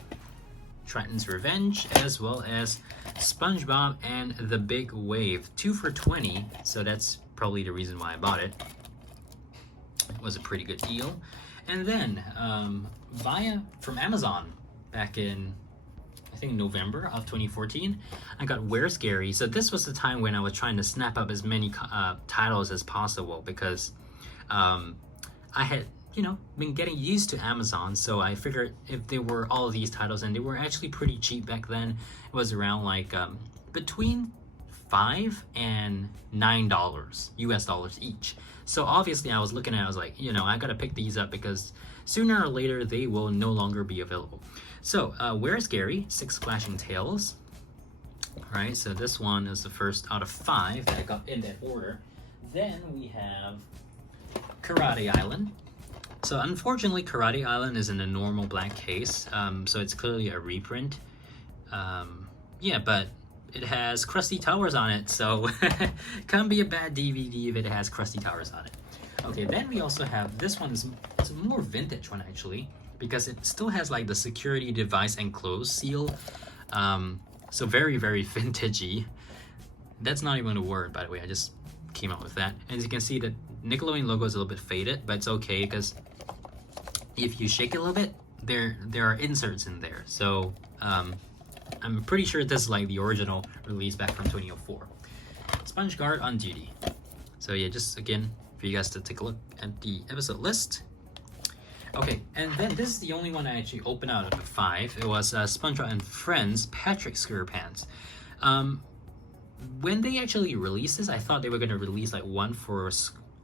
Triton's Revenge, as well as SpongeBob and the Big Wave, 2 for $20, so that's probably the reason why I bought it. It was a pretty good deal. And then from Amazon back in I think November of 2014, I got Where's Gary. So this was the time when I was trying to snap up as many titles as possible, because I had been getting used to Amazon, so I figured if there were all of these titles, and they were actually pretty cheap back then, it was around like between $5 and $9 US dollars each. So obviously I was looking at it, I was like, I gotta pick these up because sooner or later they will no longer be available. So Where's Gary? 6 Splashing Tales. Alright, so this one is the first out of 5 that I got in that order. Then we have Kah-Rah-Tay Island. So unfortunately, Kah-Rah-Tay Island is in a normal black case, so it's clearly a reprint. Yeah, but it has Krusty Towers on it, so can't be a bad DVD if it has Krusty Towers on it. Okay, then we also have this one. It's a more vintage one actually, because it still has like the security device enclosed seal. So very, very vintagey. That's not even a word, by the way. I just came up with that. And as you can see, the Nickelodeon logo is a little bit faded, but it's okay because if you shake it a little bit, there are inserts in there. So I'm pretty sure this is like the original release back from 2004. Sponge Guard on duty. So yeah, just again for you guys to take a look at the episode list. Okay, and then this is the only one I actually opened out of the 5. It was SpongeBob and Friends Patrick SquarePants. When they actually released this, I thought they were going to release like one for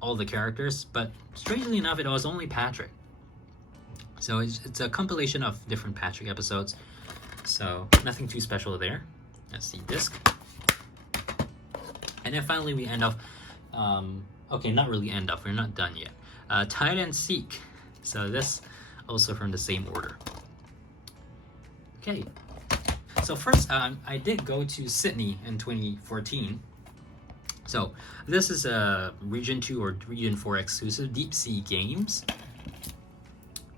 all the characters, but strangely enough, it was only Patrick. So it's a compilation of different Patrick episodes. So nothing too special there. That's the disc. And then finally we end off, okay, not really end off, we're not done yet. Hide and Seek. So this also from the same order. Okay. So first, I did go to Sydney in 2014. So this is a Region 2 or Region 4 exclusive Deep Sea Games.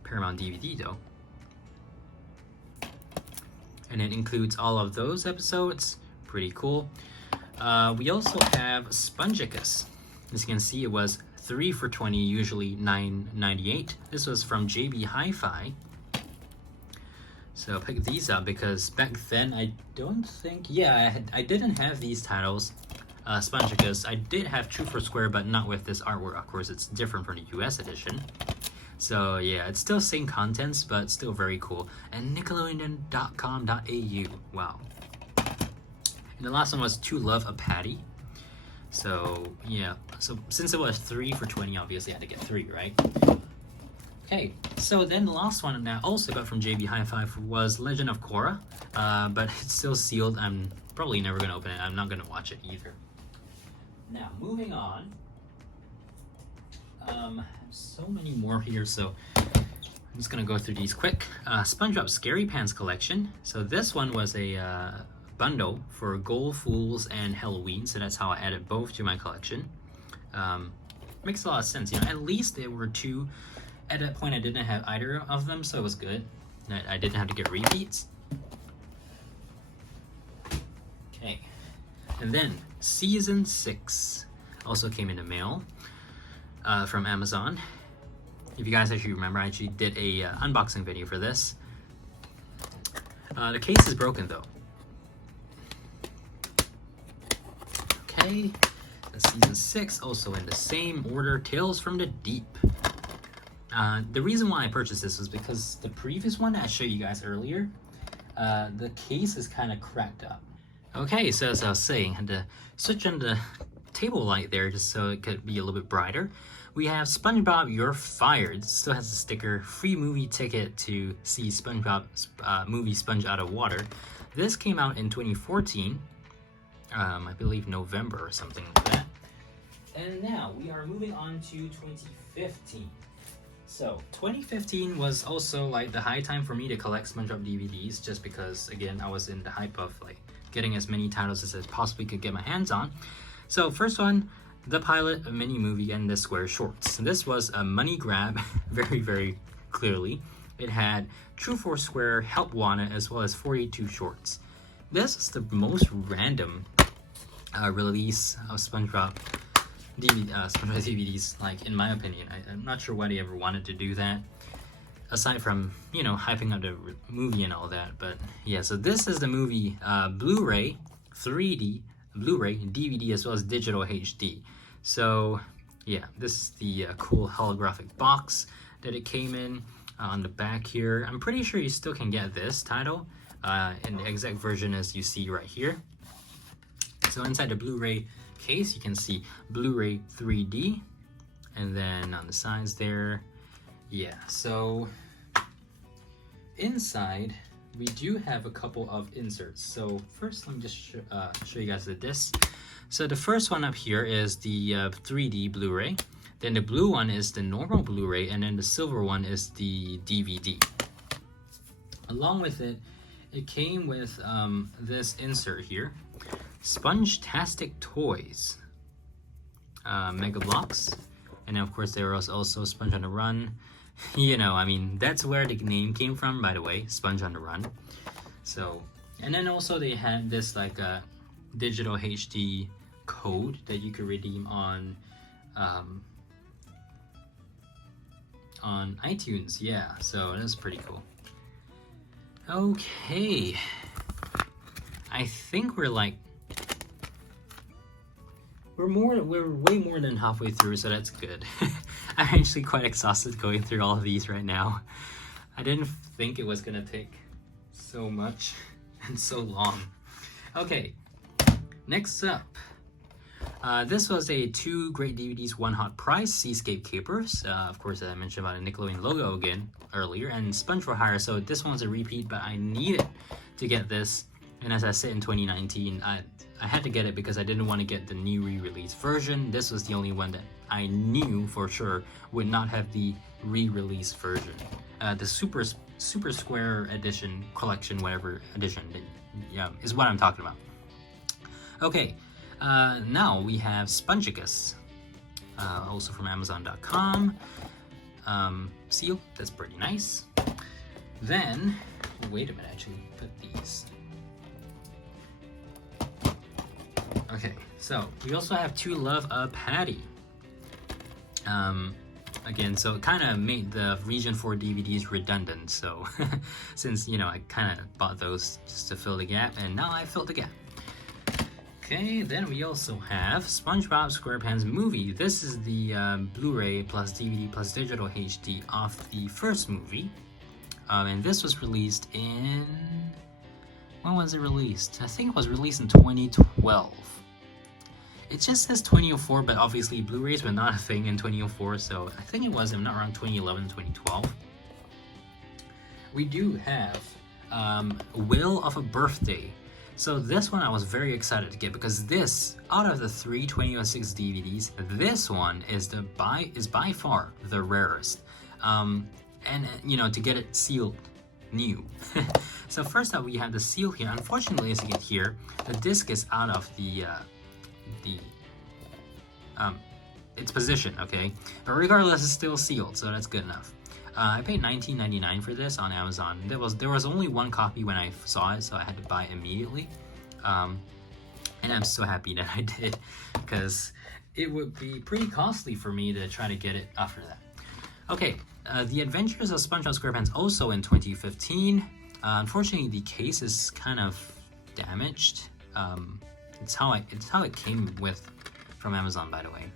Paramount DVD though. And it includes all of those episodes. Pretty cool. We also have Spongicus. As you can see, it was 3 for $20, usually $9.98. This was from JB Hi-Fi. So I picked these up because back then I don't think, yeah, I didn't have these titles. Spongicus, I did have True for Square, but not with this artwork. Of course, it's different from the US edition. So yeah, it's still same contents, but still very cool. And Nickelodeon.com.au. Wow. And the last one was To Love a Patty. So yeah, so since it was 3 for $20, obviously I had to get 3, right? Okay, so then the last one that I also got from JB Hi-Fi was Legend of Korra, but it's still sealed. I'm probably never going to open it. I'm not going to watch it either. Now, moving on. So many more here, so I'm just going to go through these quick. SpongeBob SquarePants Collection. So this one was a bundle for Gold Fools and Halloween, so that's how I added both to my collection. Makes a lot of sense, you know, at least there were 2. At that point I didn't have either of them, so it was good. I didn't have to get repeats. Okay, and then Season 6 also came in the mail from Amazon. If you guys actually remember, I actually did a unboxing video for this. The case is broken though. Okay, Season 6 also in the same order, Tales from the Deep. The reason why I purchased this was because the previous one I showed you guys earlier, the case is kind of cracked up. Okay, so as I was saying, I had to switch on the table light there just so it could be a little bit brighter. We have SpongeBob You're Fired. It still has a sticker, free movie ticket to see SpongeBob's movie Sponge Out of Water. This came out in 2014, I believe November or something like that. And now we are moving on to 2015. So 2015 was also like the high time for me to collect SpongeBob DVDs, just because again I was in the hype of like getting as many titles as I possibly could get my hands on. So first one, the pilot, a mini movie, and the Square Shorts. This was a money grab, very, very clearly. It had True for Square, Help Wanna, as well as 42 shorts. This is the most random release of SpongeBob DVDs, like in my opinion. I'm not sure why they ever wanted to do that, aside from, you know, hyping up the movie and all that. But yeah, so this is the movie Blu-ray, 3D, Blu-ray, DVD, as well as digital HD. So yeah, this is the cool holographic box that it came in. On the back here, I'm pretty sure you still can get this title in the exact version as you see right here. So inside the Blu-ray case, you can see Blu-ray 3D, and then on the sides there, yeah, so inside we do have a couple of inserts. So first, let me just show you guys the disc. So the first one up here is the 3D Blu-ray. Then the blue one is the normal Blu-ray, and then the silver one is the DVD. Along with it, it came with this insert here, SpongeTastic Toys, Mega Blocks, and then of course there was also Sponge on the Run. You know, I mean, that's where the name came from, by the way, Sponge on the Run. So, and then also they had this like a digital HD code that you could redeem on iTunes. Yeah, so that's pretty cool. Okay, I think we're way more than halfway through, so that's good. I'm actually quite exhausted going through all of these right now. I didn't think it was gonna take so much and so long. Okay, next up. This was a 2 great DVDs, 1 hot price, Seascape Capers. Of course, I mentioned about a Nickelodeon logo again earlier, and Sponge for Hire. So this one's a repeat, but I needed to get this. And as I said in 2019, I had to get it because I didn't want to get the new re-release version. This was the only one that I knew for sure would not have the re-release version. The Super Square Edition collection, whatever edition, is what I'm talking about. Okay. Now we have Spongicus, also from Amazon.com. Seal, that's pretty nice. Then, wait a minute, actually, put these. Okay, so we also have To Love a Patty. Again, so it kind of made the Region 4 DVDs redundant, so since, you know, I kind of bought those just to fill the gap, and now I filled the gap. Okay, then we also have SpongeBob SquarePants movie. This is the Blu-ray plus DVD plus digital HD of the first movie. And this was released in... when was it released? I think it was released in 2012. It just says 2004, but obviously Blu-rays were not a thing in 2004, so I think it was, if not around 2011, 2012. We do have Will of a Birthday. So this one I was very excited to get because this, out of the 3 2006 DVDs, this one is by far the rarest. And you know, to get it sealed new. So first up we have the seal here. Unfortunately, as you can hear, the disc is out of its position, okay? But regardless, it's still sealed, so that's good enough. I paid $19.99 for this on Amazon. There was only one copy when I saw it, so I had to buy it immediately. And I'm so happy that I did, because it would be pretty costly for me to try to get it after that. Okay, The Adventures of SpongeBob SquarePants, also in 2015. Unfortunately, the case is kind of damaged. It's how it came from Amazon, by the way.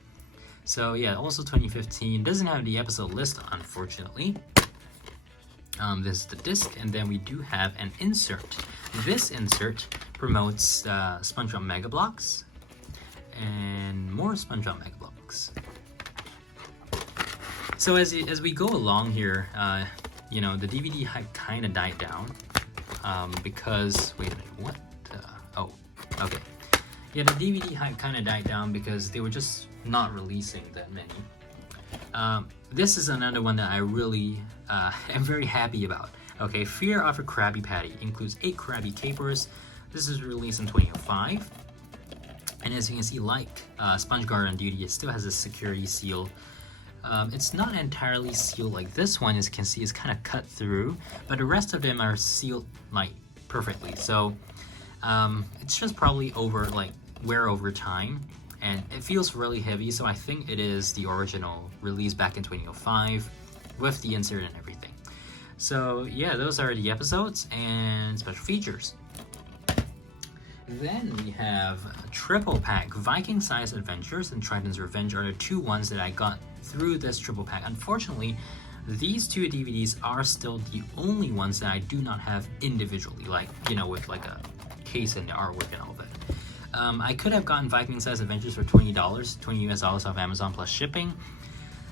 So yeah, also 2015. Doesn't have the episode list, unfortunately. This is the disc, and then we do have an insert. This insert promotes SpongeBob Mega Blocks and more SpongeBob Mega Blocks. So as we go along here, you know, the DVD hype kind of died down because wait a minute, what? Oh, okay. Yeah, the DVD hype kind of died down because they were just not releasing that many. This is another one that I really am very happy about. Okay, Fear of a Krabby Patty includes 8 Krabby Capers. This is released in 2005. And as you can see, like SpongeGuard on Duty, it still has a security seal. It's not entirely sealed like this one, as you can see, is kind of cut through, but the rest of them are sealed like perfectly. So it's just probably wear over time, and it feels really heavy, so I think it is the original release back in 2005 with the insert and everything. So yeah, those are the episodes and special features. Then we have a triple pack. Viking Size Adventures and Triton's Revenge are the 2 ones that I got through this triple pack. Unfortunately, these 2 DVDs are still the only ones that I do not have individually, like, you know, with like a case and the artwork and all that. I could have gotten Viking Size Adventures for $20, $20 US off Amazon plus shipping.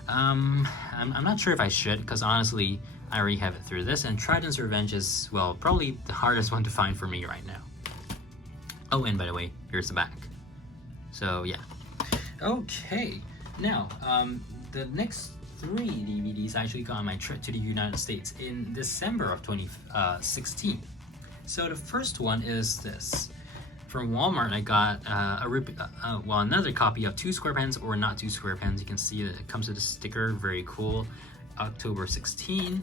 I'm not sure if I should, because honestly, I already have it through this, and Triton's Revenge is, well, probably the hardest one to find for me right now. Oh, and by the way, here's the back. So, yeah. Okay. Now, the next 3 DVDs I actually got on my trip to the United States in December of 2016. So the first one is this. From Walmart, I got another copy of 2 SquarePants or Not 2 SquarePants. You can see that it comes with a sticker, very cool. October 16.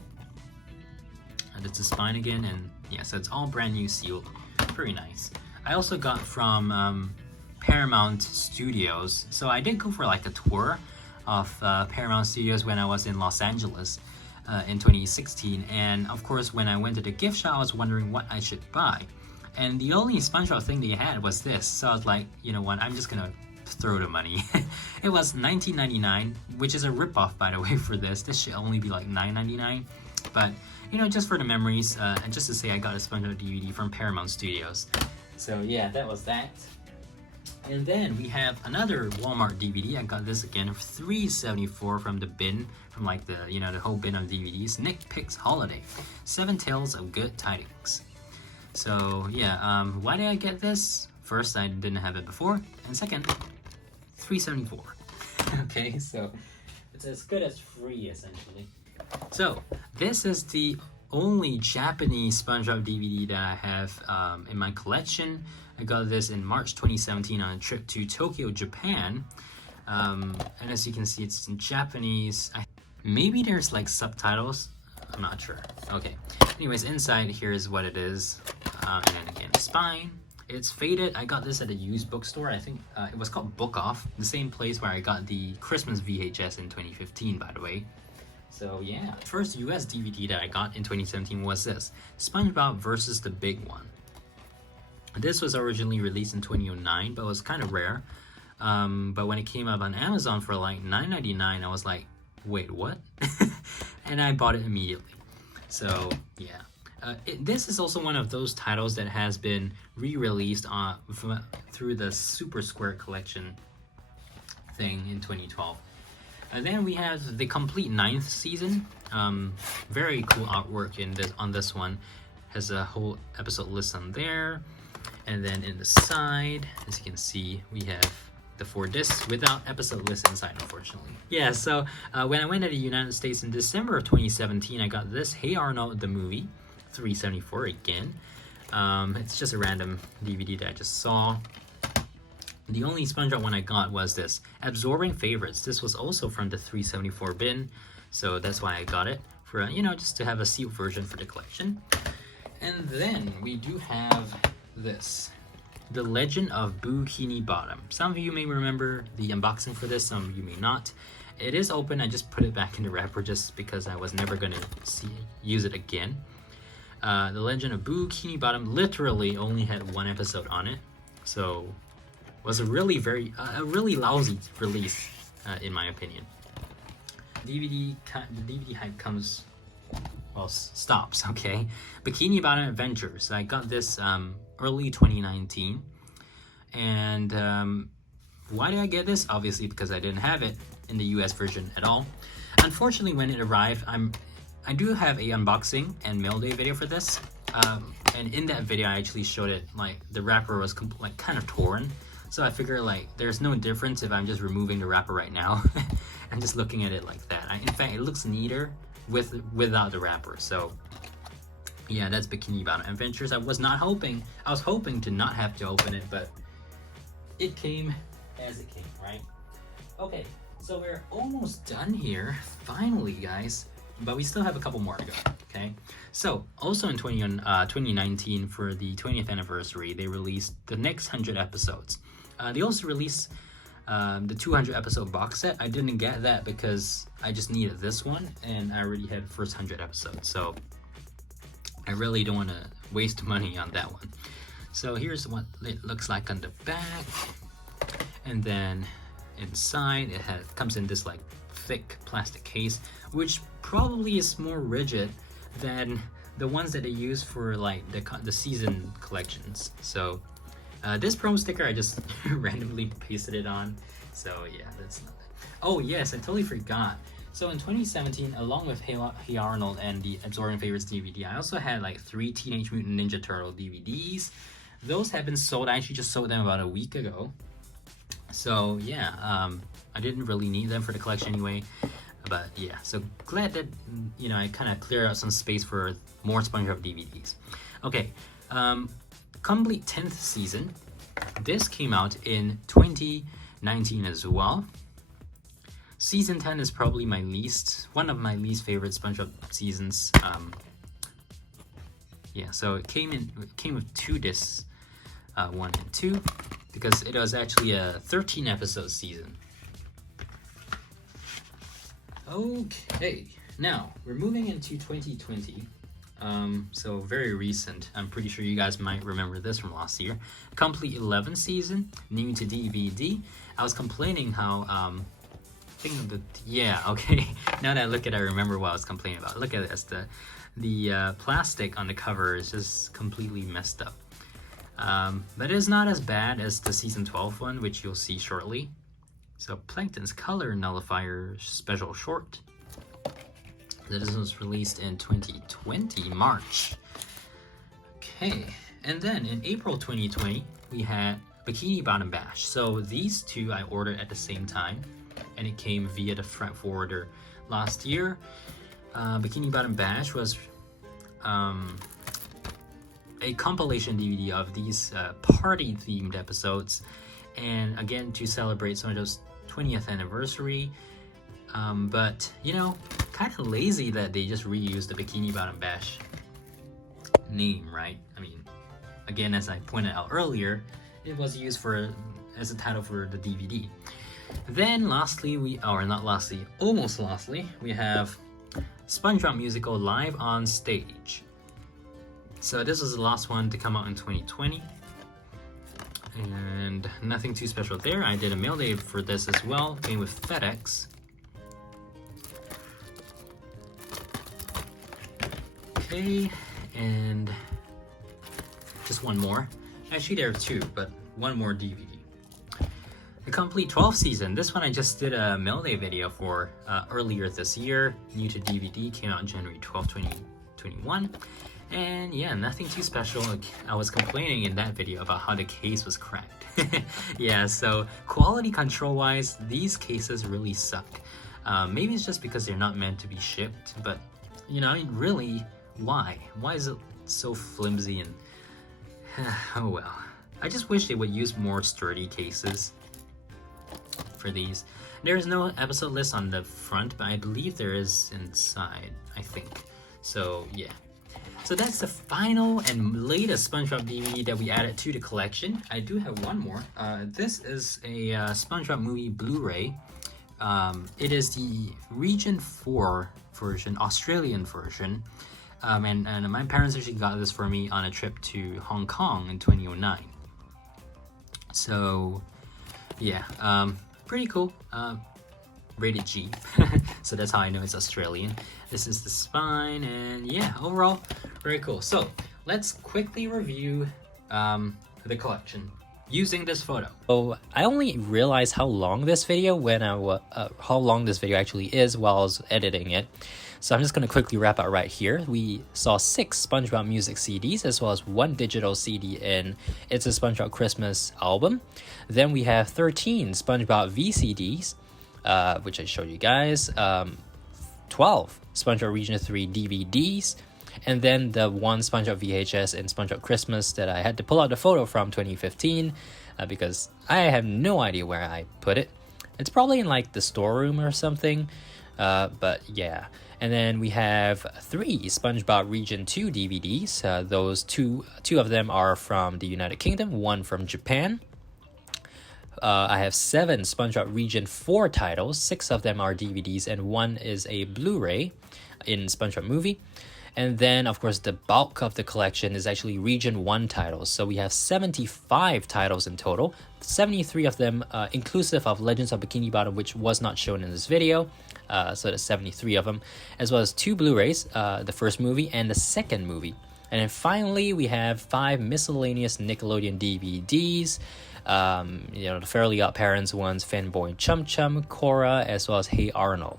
And it's the spine again, and yeah, so it's all brand new sealed. Very nice. I also got from Paramount Studios. So I did go for like a tour of Paramount Studios when I was in Los Angeles in 2016. And of course, when I went to the gift shop, I was wondering what I should buy. And the only SpongeBob thing they had was this. So I was like, you know what, I'm just gonna throw the money. It was $19.99, which is a ripoff, by the way, for this. This should only be like $9.99. But, you know, just for the memories, and just to say I got a SpongeBob DVD from Paramount Studios. So yeah, that was that. And then we have another Walmart DVD. I got this again for $3.74 from the bin, from like the, you know, the whole bin of DVDs. Nick Picks Holiday, 7 Tales of Good Tidings. So yeah, why did I get this? First, I didn't have it before, and second, $3.74. Okay, so it's as good as free, essentially. So this is the only Japanese SpongeBob DVD that I have in my collection. I got this in March 2017 on a trip to Tokyo, Japan. And as you can see, it's in Japanese. Maybe there's like subtitles. I'm not sure. Okay. Anyways, inside here is what it is. And then again, spine. It's faded. I got this at a used bookstore. I think it was called Book Off, the same place where I got the Christmas VHS in 2015, by the way. So yeah, first US DVD that I got in 2017 was this, SpongeBob vs. the Big One. This was originally released in 2009, but it was kind of rare. But when it came up on Amazon for like $9.99, I was like, wait, what? And I bought it immediately. So yeah. This is also one of those titles that has been re-released through the Super Square Collection thing in 2012. And then we have the complete 9th season. Very cool artwork on this one. Has a whole episode list on there. And then in the side, as you can see, we have the 4 discs without episode list inside, unfortunately. Yeah, so when I went to the United States in December of 2017, I got this Hey Arnold the Movie, $3.74 again. It's just a random DVD that I just saw. The only SpongeBob one I got was this, Absorbing Favorites. This was also from the $3.74 bin, so that's why I got it, for you know, just to have a sealed version for the collection. And then we do have this, The Legend of Bikini Bottom. Some of you may remember the unboxing for this, some of you may not. It is open. I just put it back in the wrapper just because I was never going to use it again. The Legend of Bikini Bottom literally only had 1 episode on it, so was a really lousy release, in my opinion. The DVD hype comes, well, stops, okay? Bikini Bottom Adventures. I got this early 2019, and why did I get this? Obviously because I didn't have it in the US version at all. Unfortunately, when it arrived, I do have a unboxing and mail day video for this, and in that video I actually showed it, like the wrapper was kind of torn. So I figure like there's no difference if I'm just removing the wrapper right now. I'm just looking at it like that. In fact, it looks neater without the wrapper. So yeah, that's Bikini Bottom Adventures. I was hoping to not have to open it, but it came as it came, right? Okay, so we're almost done here, finally, guys. But we still have a couple more to go, okay? So, also in 2019, for the 20th anniversary, they released the next 100 episodes. They also released the 200 episode box set. I didn't get that because I just needed this one, and I already had the first 100 episodes, so I really don't want to waste money on that one. So here's what it looks like on the back, and then inside it comes in this like thick plastic case, which probably is more rigid than the ones that they use for like the season collections. So this promo sticker I just randomly pasted it on. So yeah, that's not that. Oh yes, I totally forgot. So in 2017, along with Hey Arnold and the Absorbing Favorites DVD, I also had like 3 Teenage Mutant Ninja Turtle DVDs. Those have been sold. I actually just sold them about a week ago. So yeah, I didn't really need them for the collection anyway. But yeah, so glad that, you know, I kind of cleared out some space for more SpongeBob DVDs. Okay, complete 10th season. This came out in 2019 as well. Season 10 is probably one of my least favorite SpongeBob seasons. Yeah, so it came with 2 discs, 1 and 2, because it was actually a 13 episode season. Okay, now we're moving into 2020. So very recent. I'm pretty sure you guys might remember this from last year. Complete 11 season, new to DVD. I was complaining how yeah, okay. Now that I look at it, I remember what I was complaining about. Look at this. The plastic on the cover is just completely messed up. But it's not as bad as the season 12 one, which you'll see shortly. So Plankton's Color Nullifier Special Short. This was released in 2020, March. Okay, and then in April 2020, we had Bikini Bottom Bash. So these two I ordered at the same time, and it came via the freight forwarder last year. Bikini Bottom Bash was a compilation DVD of these party-themed episodes, and again to celebrate SpongeBob's 20th anniversary. But you know, kind of lazy that they just reused the Bikini Bottom Bash name, right? I mean, again, as I pointed out earlier, it was used as a title for the DVD. Then lastly, almost lastly, we have SpongeBob Musical Live on Stage. So this was the last one to come out in 2020. And nothing too special there. I did a mail day for this as well. Came with FedEx. Okay, and just one more. Actually, there are 2, but one more DVD. The complete 12th season. This one I just did a mail day video for earlier this year. New to DVD, came out on January 12, 2021. And yeah, nothing too special. I was complaining in that video about how the case was cracked. Yeah, so quality control wise, these cases really suck. Maybe it's just because they're not meant to be shipped, but you know, I mean, really, why? Why is it so flimsy and oh well. I just wish they would use more sturdy cases for these. There's no episode list on the front, but I believe there is inside, I think. So yeah. So that's the final and latest SpongeBob DVD that we added to the collection. I do have one more. This is a SpongeBob movie Blu-ray. It is the Region 4 version, Australian version. And my parents actually got this for me on a trip to Hong Kong in 2009. So yeah, pretty cool. Rated G. So that's how I know it's Australian. This is the spine, and yeah, overall very cool. So let's quickly review the collection using this photo. So I only realized how long this video actually is while I was editing it. So I'm just going to quickly wrap up right here. We saw 6 SpongeBob music CDs as well as 1 digital CD in It's a SpongeBob Christmas album. Then we have 13 SpongeBob VCDs, which I showed you guys, 12 SpongeBob Region 3 DVDs, and then the 1 SpongeBob VHS and SpongeBob Christmas that I had to pull out the photo from 2015 because I have no idea where I put it. It's probably in like the storeroom or something, but yeah. And then we have 3 SpongeBob Region 2 DVDs. Those two of them are from the United Kingdom, 1 from Japan. I have 7 SpongeBob Region 4 titles. 6 of them are DVDs and 1 is a Blu-ray in SpongeBob Movie. And then, of course, the bulk of the collection is actually Region 1 titles. So we have 75 titles in total, 73 of them inclusive of Legends of Bikini Bottom, which was not shown in this video. So there's 73 of them, as well as 2 Blu-rays, the first movie and the second movie. And then finally, we have 5 miscellaneous Nickelodeon DVDs. the Fairly OddParents ones, Fanboy and Chum Chum, Kah-Rah, as well as Hey Arnold.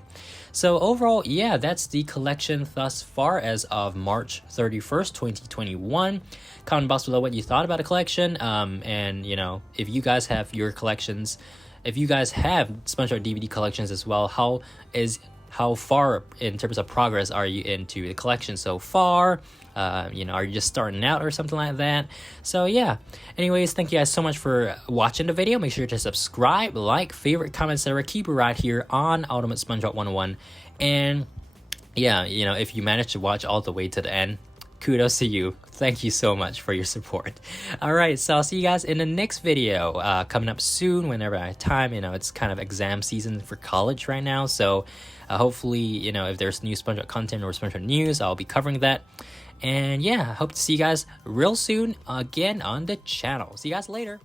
So overall, yeah, that's the collection thus far as of March 31st, 2021. Comment box below what you thought about the collection, and if you guys have your collections, if you guys have SpongeBob DVD collections as well, how far in terms of progress are you into the collection so far? Are you just starting out or something like that? So yeah, anyways, thank you guys so much for watching the video. Make sure to subscribe, like, favorite, comment, etc. Keep it right here on UltimateSpongeBob101. And yeah, if you managed to watch all the way to the end, kudos to you. Thank you so much for your support. All right, so I'll see you guys in the next video coming up soon whenever I have time. It's kind of exam season for college right now, so hopefully, if there's new SpongeBob content or SpongeBob news, I'll be covering that. And yeah, I hope to see you guys real soon again on the channel. See you guys later.